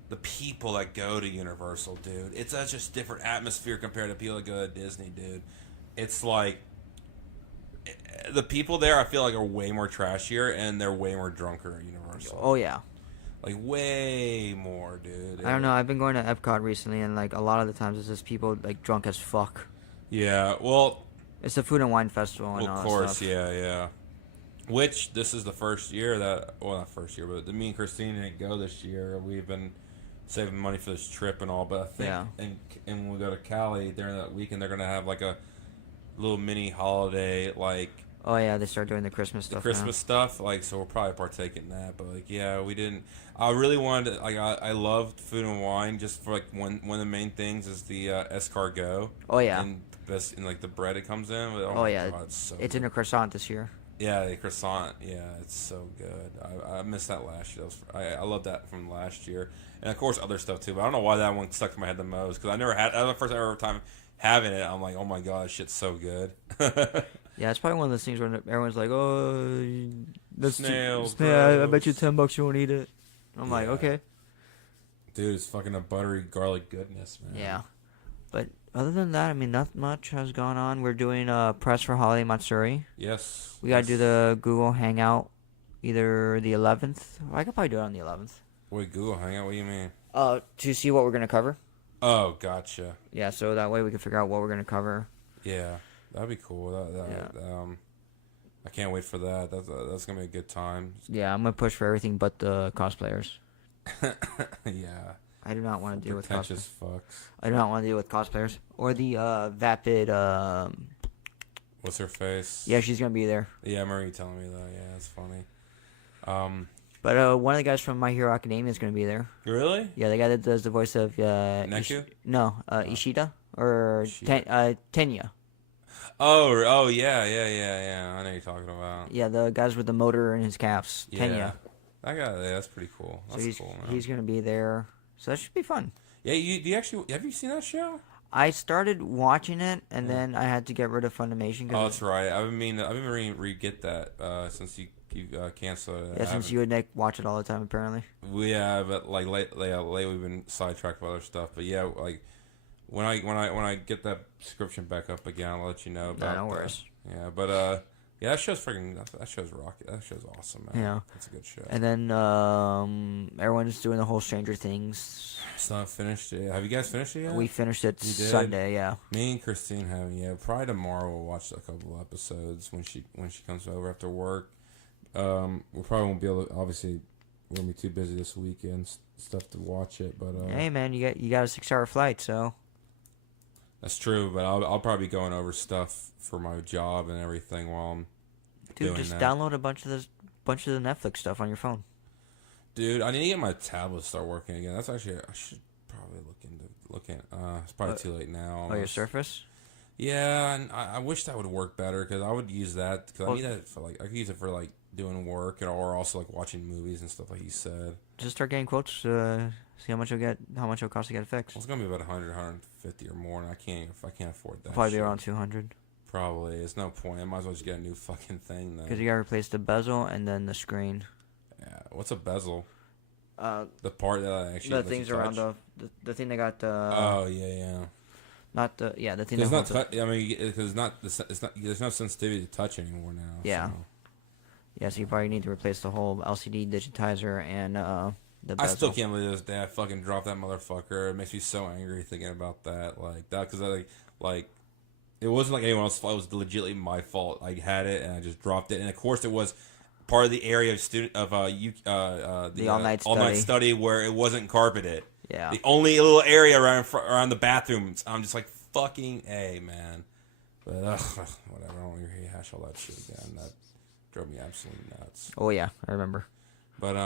the people that go to Universal, dude. It's such a different atmosphere compared to people that go to Disney, dude. It's like, the people there, I feel like, are way more trashier, and they're way more drunker at Universal. Oh, yeah. Like, way more, dude. I don't know. I've been going to Epcot recently, and, like, a lot of the times it's just people, like, drunk as fuck. Yeah, well... It's the Food and Wine Festival and all that stuff. Of course, yeah. Which, this is the first year that... Well, not first year, but me and Christine didn't go this year. We've been saving money for this trip and all, but I think... And when we go to Cali during that weekend, they're going to have, like, a little mini holiday, like... Oh, yeah, they start doing the Christmas stuff stuff, like, so we'll probably partake in that, but, like, yeah, we didn't... I really wanted to, like, I loved Food and Wine, just for, like, one of the main things is the escargot. Oh, yeah. And, like, the bread it comes in. But, yeah. God, it's in a croissant this year. Yeah, the croissant, yeah, it's so good. I missed that last year. I love that from last year. And, of course, other stuff, too, but I don't know why that one stuck to my head the most, because that was the first ever time having it. I'm like, oh, my God, shit's so good. Yeah, it's probably one of those things where everyone's like, "Oh, that's snails." I bet you $10 you won't eat it. I'm like, okay. Dude, it's fucking a buttery garlic goodness, man. Yeah, but other than that, I mean, not much has gone on. We're doing a press for Holiday Matsuri. Yes. We gotta do the Google Hangout, either the 11th. I could probably do it on the 11th. Wait, Google Hangout? What do you mean? To see what we're gonna cover. Oh, gotcha. Yeah, so that way we can figure out what we're gonna cover. Yeah. That'd be cool. I can't wait for that. That's gonna be a good time. Yeah, I'm gonna push for everything but the cosplayers. Yeah. I do not want to deal with cosplayers. Pretentious fucks. I do not want to deal with cosplayers or the vapid. What's her face? Yeah, she's gonna be there. Yeah, Marie telling me that. Yeah, it's funny. But one of the guys from My Hero Academia is gonna be there. Really? Yeah, the guy that does the voice of Neku? Ishida or Tenya. Oh, yeah. I know what you're talking about. Yeah, the guys with the motor in his calves. Tenya. That's pretty cool. That's cool, man. He's gonna be there, so that should be fun. Yeah, have you seen that show? I started watching it, and then I had to get rid of Funimation. Oh, that's right. I've been re-get that since you canceled it. Yeah, since you and Nick watch it all the time, apparently. Yeah, but like lately we've been sidetracked by other stuff. But yeah, like when I get that subscription back up again, I'll let you know about. No worries. Yeah, but yeah, that show's rocket. That show's awesome, man. Yeah, it's a good show. And then everyone's doing the whole Stranger Things. It's not finished yet. Have you guys finished it yet? We finished it Sunday. Yeah. Me and Christine haven't yet. Probably tomorrow we'll watch a couple of episodes when she comes over after work. We probably won't be able to. Obviously, we're gonna be too busy this weekend stuff to watch it. But hey, man, you got a 6-hour flight, so. That's true, but I'll probably be going over stuff for my job and everything while I'm doing just that. download a bunch of the Netflix stuff on your phone. Dude, I need to get my tablet to start working again. That's actually I should probably look at. It's probably too late now. Almost. Oh, your Surface? Yeah, and I wish that would work better because I would use that because I need that for I could use it for doing work or also watching movies and stuff like you said. Just start getting quotes. See how much it'll cost to get it fixed. Well, it's gonna be about 100, 150 or more, and I can't afford that. Probably be around 200. Probably, it's no point. I might as well just get a new fucking thing then. Because you gotta replace the bezel and then the screen. Yeah, what's a bezel? The part that actually the things around the thing that got the. Oh yeah. Not the the thing. It's not. I mean, because it's not. There's no sensitivity to touch anymore now. Yeah. So. Yeah, so you probably need to replace the whole LCD digitizer and the bezel. I still can't believe this day I fucking dropped that motherfucker. It makes me so angry thinking about that. Because it wasn't like anyone else's fault. It was legitimately my fault. I had it and I just dropped it. And of course it was part of the area of the all-night study where it wasn't carpeted. Yeah. The only little area around the bathrooms. I'm just like, fucking A, man. But whatever. I don't want to rehash all that shit again. That drove me absolutely nuts. Oh yeah, I remember. But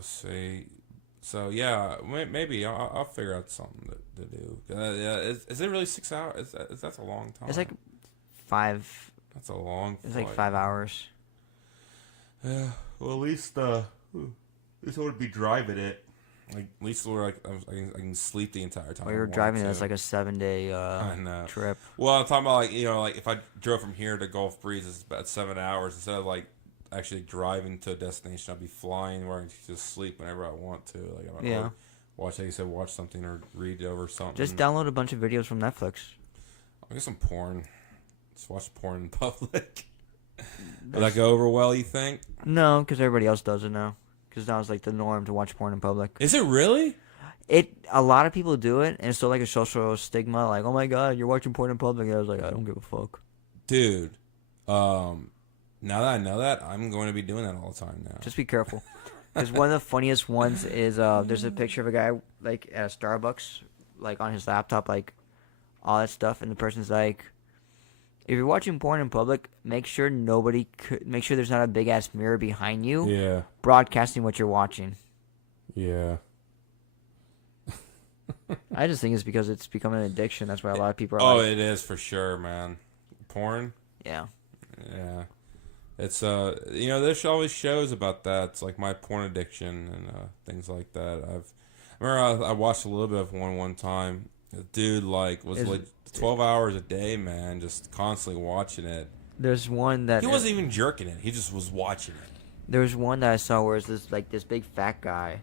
see, so yeah, maybe I'll figure out something to do. Yeah, is it really 6 hours? That's a long time. It's like 5. That's a long. It's like 5 hours. Yeah. Well, at least I would be driving it. Like at least I can sleep the entire time. Well, you're driving it. That's like a 7-day trip. Well, I'm talking about if I drove from here to Gulf Breeze, it's about 7 hours instead of actually driving to a destination. I'd be flying where I can just sleep whenever I want to. I don't know, watch, like you said, watch something or read over something. Just download a bunch of videos from Netflix. I'll get some porn. Just watch porn in public. Will that go over well, you think? No, because everybody else does it now. Because now it's like the norm to watch porn in public. Is it really? A lot of people do it, and it's still like a social stigma. Like, oh my god, you're watching porn in public. And I was like, I don't give a fuck. Dude, now that I know that, I'm going to be doing that all the time now. Just be careful. Because one of the funniest ones is there's a picture of a guy like at a Starbucks, like on his laptop, like all that stuff, and the person's like, if you're watching porn in public, make sure there's not a big ass mirror behind you. Yeah. Broadcasting what you're watching. Yeah. I just think it's because it's become an addiction. That's why a lot of people are it is for sure, man. Porn? Yeah. Yeah. It's there's always shows about that. It's like my porn addiction and things like that. I remember I watched a little bit of one time. The dude was 12 hours a day, man, just constantly watching it. There's one that he wasn't even jerking it. He just was watching it. There's one that I saw where it's this big fat guy,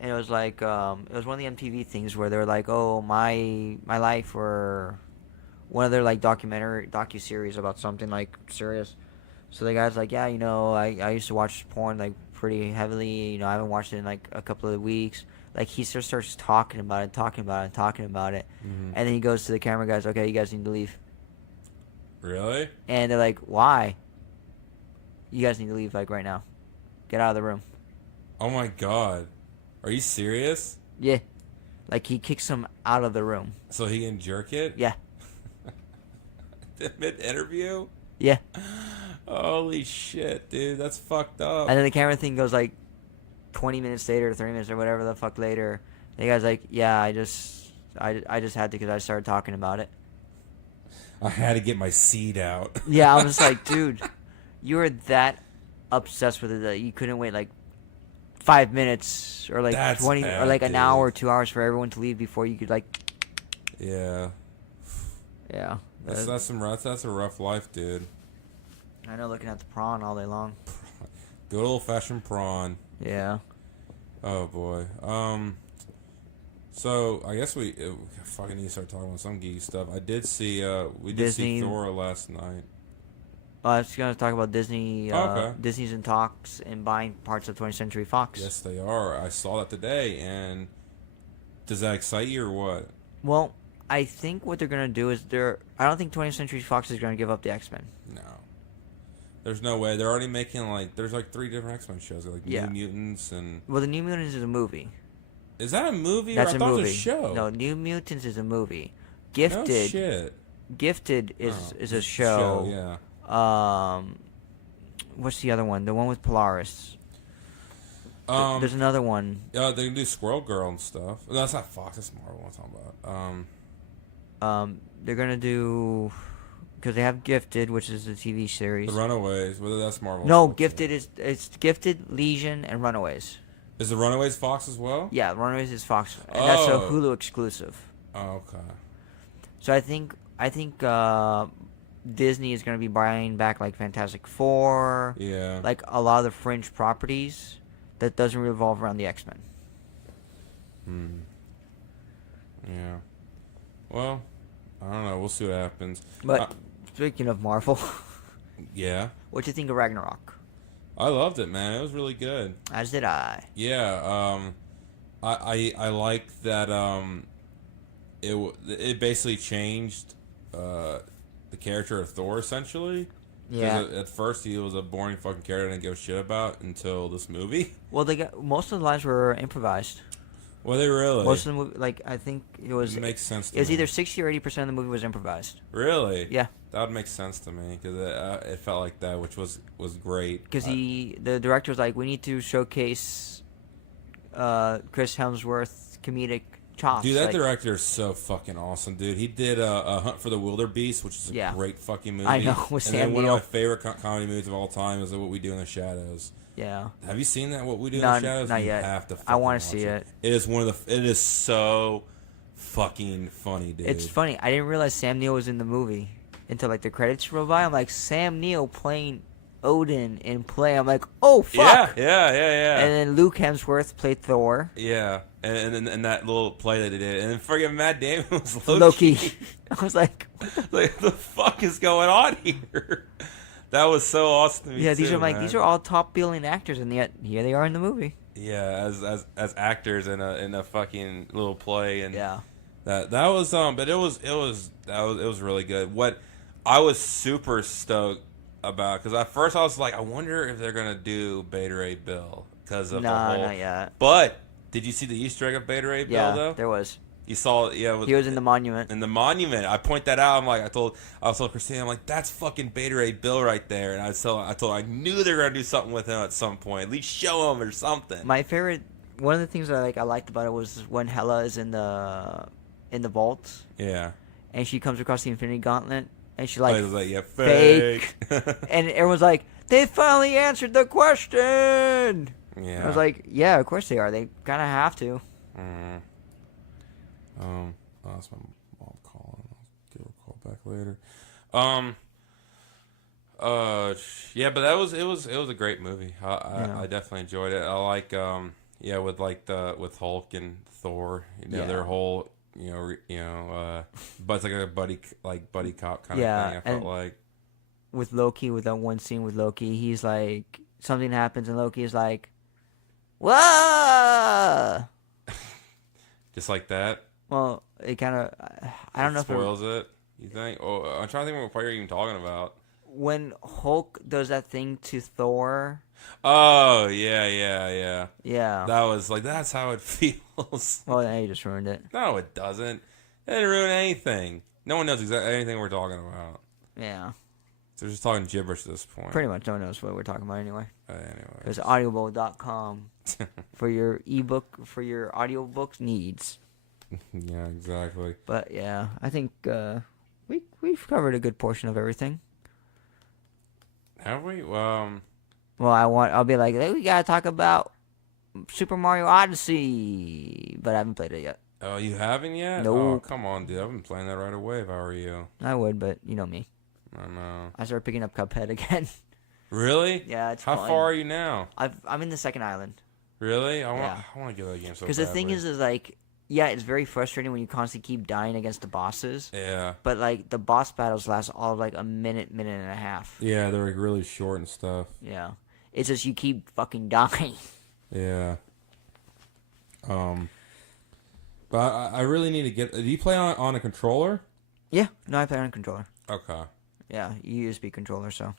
and it was like it was one of the MTV things where they were like, oh my life, or one of their docu-series about something like serious. So the guy's like, yeah, I used to watch porn like pretty heavily. I haven't watched it in like a couple of weeks. Like he just starts talking about it, mm-hmm. And then he goes to the camera guys, okay, you guys need to leave. Really? And they're like, why? You guys need to leave like right now. Get out of the room. Oh my god. Are you serious? Yeah. Like he kicks him out of the room. So he can jerk it? Yeah. Mid-interview? Yeah. Holy shit, dude. That's fucked up. And then the camera thing goes like 20 minutes later, 30 minutes or whatever the fuck later. The guy's like, yeah, I just had to because I started talking about it. I had to get my seed out. Yeah, I was like, dude, you are that obsessed with it that you couldn't wait like 5 minutes or like That's 20 bad, or like an dude. hour or 2 hours for everyone to leave before you could like. Yeah. Yeah. That's a rough life, dude. I know, looking at the prawn all day long. Good old fashioned prawn. Yeah. Oh boy. So I guess we fucking need to start talking about some geek stuff. I did see we did see Thor last night. I was going to talk about Disney. Okay. Disney's in talks and buying parts of 20th Century Fox. Yes, they are. I saw that today, and does that excite you or what? Well, I think what they're going to do is I don't think 20th Century Fox is going to give up the X-Men. No. There's no way. They're already making there's 3 different X-Men shows, like New Mutants and. Well, the New Mutants is a movie. Is that a movie? That's or I a thought movie. It was a show. No, New Mutants is a movie. Gifted. No shit. Gifted is a show. Yeah. What's the other one? The one with Polaris. There's another one. Yeah, they can do Squirrel Girl and stuff. No, that's not Fox. That's Marvel. I'm talking about. They're gonna do because they have Gifted, which is a TV series. The Runaways. Whether that's Marvel. No, Gifted it's Gifted, Legion, and Runaways. Is the Runaways Fox as well? Yeah, Runaways is Fox, and that's a Hulu exclusive. Oh, okay. So I think Disney is going to be buying back like Fantastic Four. Yeah. Like a lot of the fringe properties that doesn't revolve around the X-Men. Yeah. Well, I don't know. We'll see what happens. But speaking of Marvel, yeah. What do you think of Ragnarok? I loved it, man. It was really good. As did I. Yeah. I like that. It basically changed the character of Thor essentially. Yeah. At first he was a boring fucking character I didn't give a shit about until this movie. Well, most of the lines were improvised. Well, they really. Most of the movie, like I think it was. It makes sense. It was either 60 or 80% of the movie was improvised. Really? Yeah. That would make sense to me because it felt like that, which was great. Because the director was like, we need to showcase Chris Hemsworth's comedic chops. Dude, that director is so fucking awesome, dude. He did a Hunt for the Wildebeest, which is a great fucking movie. I know, with Sam Neill. One of my favorite comedy movies of all time is What We Do in the Shadows. Yeah. Have you seen that? What We Do in the Shadows? Not yet. You have to. I want to see it. It is It is so fucking funny, dude. It's funny. I didn't realize Sam Neill was in the movie until like the credits rolled by. I'm like, Sam Neill playing Odin in play. I'm like, oh fuck. Yeah. And then Luke Hemsworth played Thor. Yeah. And that little play that he did, and then friggin' Matt Damon was Loki. I was like, what the fuck is going on here? That was so awesome to me. Yeah, these are all top billing actors, and yet here they are in the movie. Yeah, as actors in a fucking little play, and yeah, that was but it was really good. What I was super stoked about, because at first I was like, I wonder if they're gonna do Beta Ray Bill because of the whole. Not yet. But did you see the Easter egg of Beta Ray Bill though? Yeah, there was. You saw, he was in the monument. In the monument, I point that out. I'm like, I told Christina, I'm like, that's fucking Beta Ray Bill right there. And I knew they were gonna do something with him at some point. At least show him or something. My favorite, one of the things I liked about it was when Hela is in the vault. Yeah. And she comes across the Infinity Gauntlet, and she yeah, fake. And everyone's like, they finally answered the question. Yeah. I was like, yeah, of course they are. They kind of have to. That's my mom calling. I'll give her a call back later. Yeah, but it was a great movie. I definitely enjoyed it. I like with Hulk and Thor, their whole but it's like a buddy cop kind of thing. I felt like with Loki, with that one scene with Loki, he's like, something happens and Loki is like, whoa. Just like that. Well, it kind of, I don't know if it spoils it. You think? Oh, I'm trying to think what you're even talking about. When Hulk does that thing to Thor. Oh yeah. Yeah. That was like, that's how it feels. Well, now you just ruined it. No, it doesn't. It didn't ruin anything. No one knows exactly anything we're talking about. Yeah. So we're just talking gibberish at this point. Pretty much no one knows what we're talking about anyway. Anyway. There's audible.com for your ebook, for your audiobooks needs. Yeah, exactly. But yeah, I think we've covered a good portion of everything. Have we? Well, I'll be like, hey, we gotta talk about Super Mario Odyssey, but I haven't played it yet. Oh, you haven't yet? Nope. Oh, come on, dude. I've been playing that right away if I were you. I would, but you know me. I know. I started picking up Cuphead again. Really? Yeah, it's How fun. far are you now? I'm in the second island. Really? I want to get that game so badly. Because the thing is like, yeah, it's very frustrating when you constantly keep dying against the bosses. Yeah. But like the boss battles last all of like a minute and a half. Yeah, they're like really short and stuff. Yeah. It's just you keep fucking dying. Yeah. But I really need to get. Do you play on a controller? Yeah. No, I play on a controller. Okay. Yeah, USB controller, so.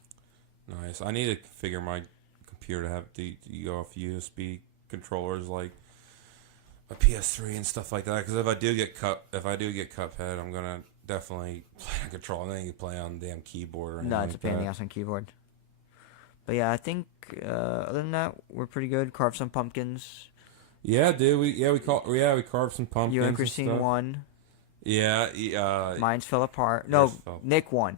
Nice. I need to figure my computer to have to go off USB controllers like a PS3 and stuff like that. Because if I do get Cuphead, I'm gonna definitely play on controller. And then you play on the damn keyboard or anything. No, it's a pain in the ass on keyboard. But yeah, I think other than that, we're pretty good. Carved some pumpkins. Yeah, dude. We carved some pumpkins. You and Christine won. Yeah. Mine's fell apart. No, Nick won.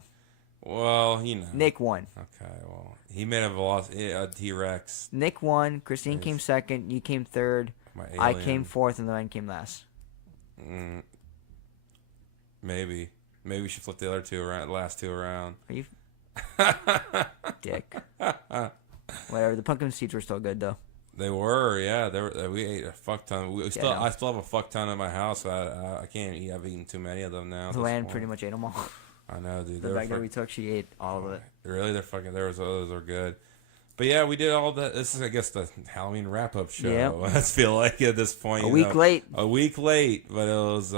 Well, you know. Nick won. Okay, well, he may have lost a T-Rex. Nick won. Christine came second. You came third. I came fourth, and then I came last. Maybe we should flip the last two around. Are you dick? Whatever. The pumpkin seeds were still good though. They were, yeah. We ate a fuck ton. I still have a fuck ton in my house. I can't eat. I've eaten too many of them now. The land pretty much ate them all. I know, dude. The bag that we took, she ate all of it. Really, those are good. But yeah, we did all that. This is, I guess, the Halloween wrap-up show. Yep. I feel like at this point, a week late, but it was.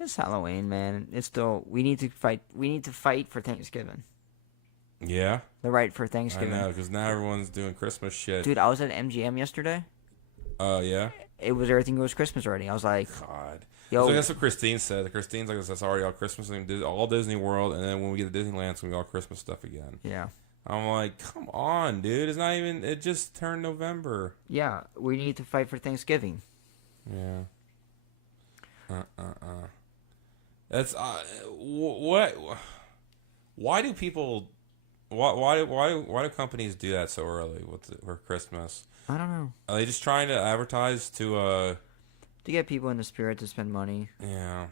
It's Halloween, man. It's still we need to fight. We need to fight for Thanksgiving. Yeah. The right for Thanksgiving. I know, because now everyone's doing Christmas shit. Dude, I was at MGM yesterday. Oh, yeah? Everything was Christmas already. I was like... God. Yo. So that's what Christine said. Christine's like, that's already all Christmas. All Disney World, and then when we get to Disneyland, it's going to be all Christmas stuff again. Yeah. I'm like, come on, dude. It's not even... It just turned November. Yeah, we need to fight for Thanksgiving. Yeah. That's... what... Why do people... Why do companies do that so early for Christmas? I don't know. Are they just trying to advertise to get people in the spirit to spend money? Yeah,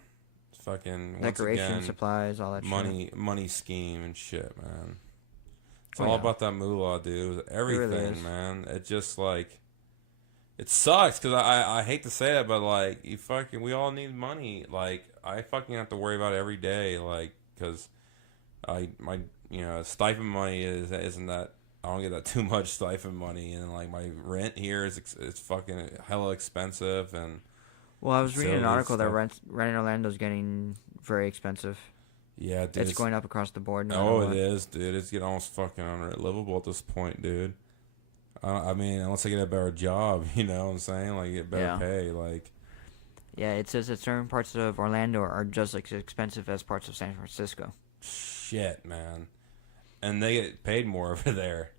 fucking decoration, supplies, all that money scheme and shit, man. It's all about that moolah, dude. Everything, it really man. It just like it sucks because I hate to say that, but like we all need money. Like I fucking have to worry about it every day, like because stipend money isn't that. I don't get that too much stipend money, and like my rent here is fucking hella expensive. And well, I was reading an article that rent in Orlando is getting very expensive. Yeah, dude, it's going up across the board. It is, dude. It's getting almost fucking unlivable at this point, dude. I mean, unless I get a better job, you know what I'm saying? Like get better pay, like. Yeah, it says that certain parts of Orlando are just as expensive as parts of San Francisco. Shit, man. And they get paid more over there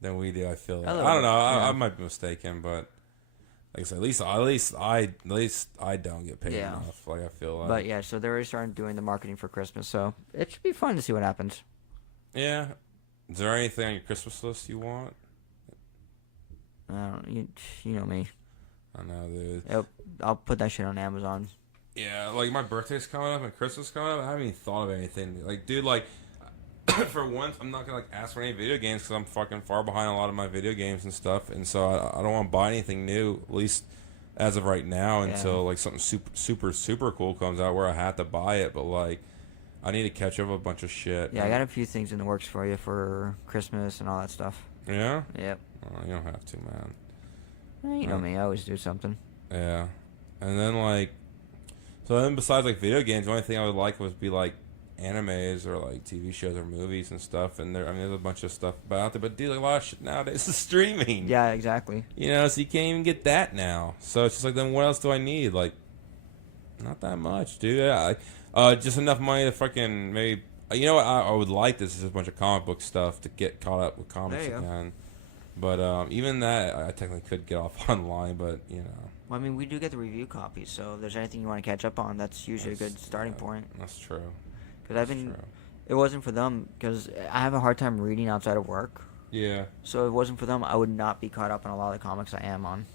than we do. I feel like. I don't know. I might be mistaken, but like I said, at least I don't get paid enough. Like I feel like. But yeah, so they're already starting doing the marketing for Christmas, so it should be fun to see what happens. Yeah. Is there anything on your Christmas list you want? I don't. You know me. I know, dude. Yep, I'll put that shit on Amazon. Yeah, like my birthday's coming up and Christmas coming up. I haven't even thought of anything. Like, dude, like. For once, I'm not gonna like ask for any video games because I'm fucking far behind a lot of my video games and stuff, and so I don't want to buy anything new, at least as of right now, until like something super cool comes out where I have to buy it. But like, I need to catch up a bunch of shit. Yeah, I got a few things in the works for you for Christmas and all that stuff. Yeah. Yep. Oh, you don't have to, man. You know me, I always do something. Yeah, and then like, so then besides like video games, the only thing I would like would be like. Animes or like TV shows or movies and stuff, and there's a bunch of stuff about it. But dude, like, a lot of shit nowadays is streaming. Yeah, exactly. You know, so you can't even get that now. So it's just like, then what else do I need? Like, not that much, dude. Yeah, just enough money to fucking maybe. You know what? I would like this is a bunch of comic book stuff to get caught up with comics again. But even that, I technically could get off online. But you know. Well, I mean, we do get the review copies, so if there's anything you want to catch up on, that's usually a good starting point. That's true. Because it wasn't for them, because I have a hard time reading outside of work. Yeah. So if it wasn't for them, I would not be caught up on a lot of the comics I am on.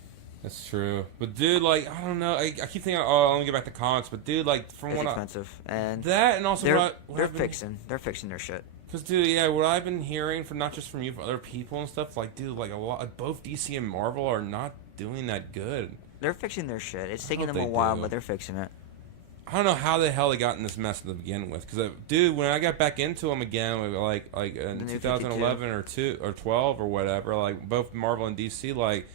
That's true. But dude, like, I don't know. I keep thinking, oh, let me get back to comics. But dude, like, from it's what expensive. And that and also they're fixing their shit. Because dude, yeah, what I've been hearing from not just from you, but other people and stuff, like, dude, like a lot, both DC and Marvel are not doing that good. They're fixing their shit. It's taking them a while, but they're fixing it. I don't know how the hell they got in this mess to begin with. Because, dude, when I got back into them again, like in 2011 or 12 or whatever, like both Marvel and DC, like.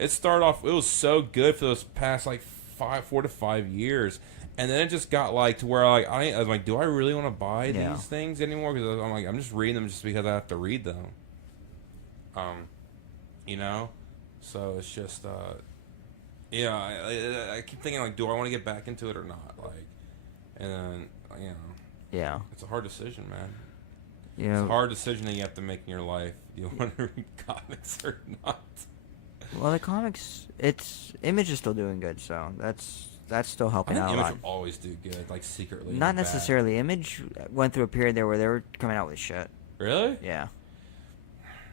It started off. It was so good for those past like 4 to 5 years, and then it just got like to where like I was like, do I really want to buy these things anymore? Because I'm like, I'm just reading them just because I have to read them. You know, so it's just I keep thinking like, do I want to get back into it or not? Like, and then it's a hard decision, man. It's a hard decision that you have to make in your life. Do you want to read comics or not? Well, the comics, Image is still doing good, so that's still helping out a lot. Image will always do good, like secretly. Not necessarily. Image went through a period there where they were coming out with shit. Really? Yeah.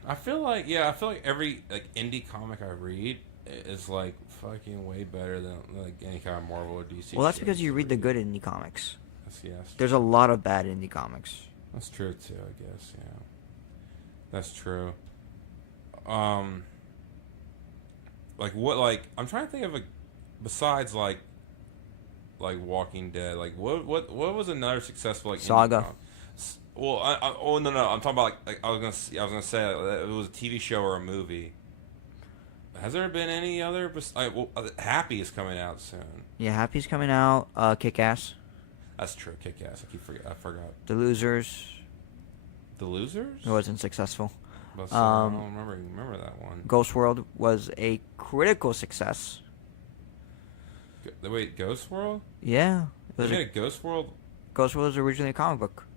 I feel like every like indie comic I read is like fucking way better than like any kind of Marvel or DC. Well, that's because you read the good indie comics. Yes. There's a lot of bad indie comics. That's true too, I guess. Yeah. That's true. Like what? Like I'm trying to think of besides like Walking Dead. Like what was another successful like Saga? Well, no. I'm talking about like I was gonna say it was a TV show or a movie. Has there been any other? Happy is coming out soon. Yeah, Happy's coming out. Kick-Ass. That's true. Kick-Ass. I forgot. The Losers. The Losers? It wasn't successful. I don't remember that one. Ghost World was a critical success. Wait, Ghost World? Yeah. They made a Ghost World? Ghost World was originally a comic book.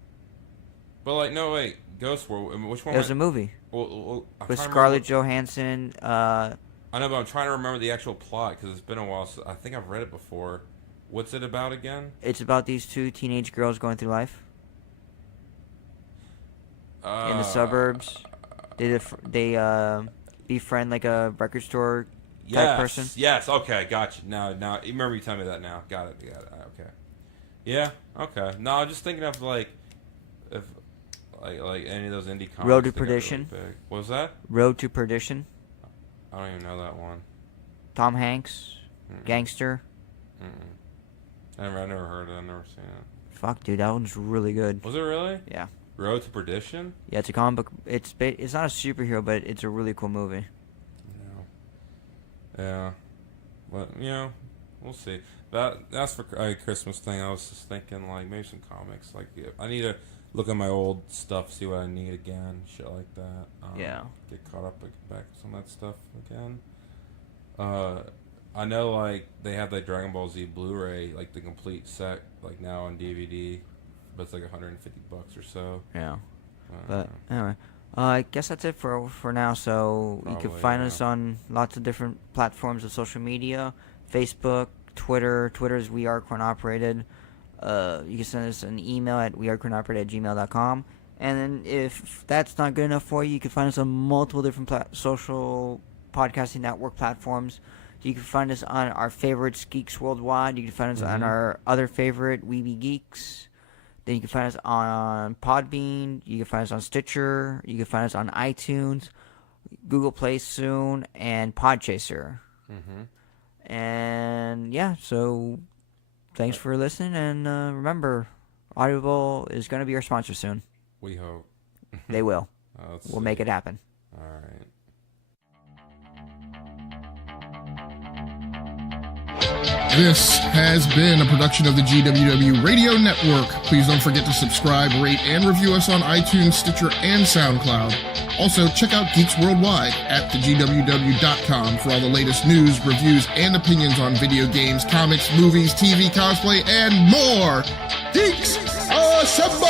But like, no, wait. Ghost World, which one? It was a movie. With Scarlett Johansson. I know, but I'm trying to remember the actual plot because it's been a while. So I think I've read it before. What's it about again? It's about these two teenage girls going through life. In the suburbs. They befriend like a record store type person. Yes, okay, gotcha. Now, you remember you telling me that now. Got it. Okay. Yeah, okay. No, I'm just thinking of like, if like any of those indie comics. Road to Perdition. Really big. What was that? Road to Perdition. I don't even know that one. Tom Hanks, Gangster. I never heard of it. I've never seen it. Fuck, dude, that one's really good. Was it really? Yeah. Road to Perdition? Yeah, it's a comic book. It's not a superhero, but it's a really cool movie. Yeah. But, we'll see. That's for a Christmas thing. I was just thinking, like, maybe some comics. Like, I need to look at my old stuff, see what I need again, shit like that. Get caught up back with some of that stuff again. I know, like, they have the Dragon Ball Z Blu-ray, like, the complete set, like, now on DVD. But it's like $150 or so. Yeah. But anyway, I guess that's it for now. So you can find us on lots of different platforms of social media: Facebook, Twitter. Twitter's We Are Chronoperated. You can send us an email at wearecronoperated@gmail.com. And then if that's not good enough for you, you can find us on multiple different social podcasting network platforms. You can find us on our favorites, Geeks Worldwide. You can find us on our other favorite, Weeby Geeks. Then you can find us on Podbean. You can find us on Stitcher. You can find us on iTunes, Google Play soon, and Podchaser. And yeah, so thanks for listening. And remember, Audible is going to be our sponsor soon. We hope. They will. We'll make it happen. All right. This has been a production of the GWW Radio Network. Please don't forget to subscribe, rate, and review us on iTunes, Stitcher, and SoundCloud. Also, check out Geeks Worldwide at thegww.com for all the latest news, reviews, and opinions on video games, comics, movies, TV, cosplay, and more. Geeks Assemble!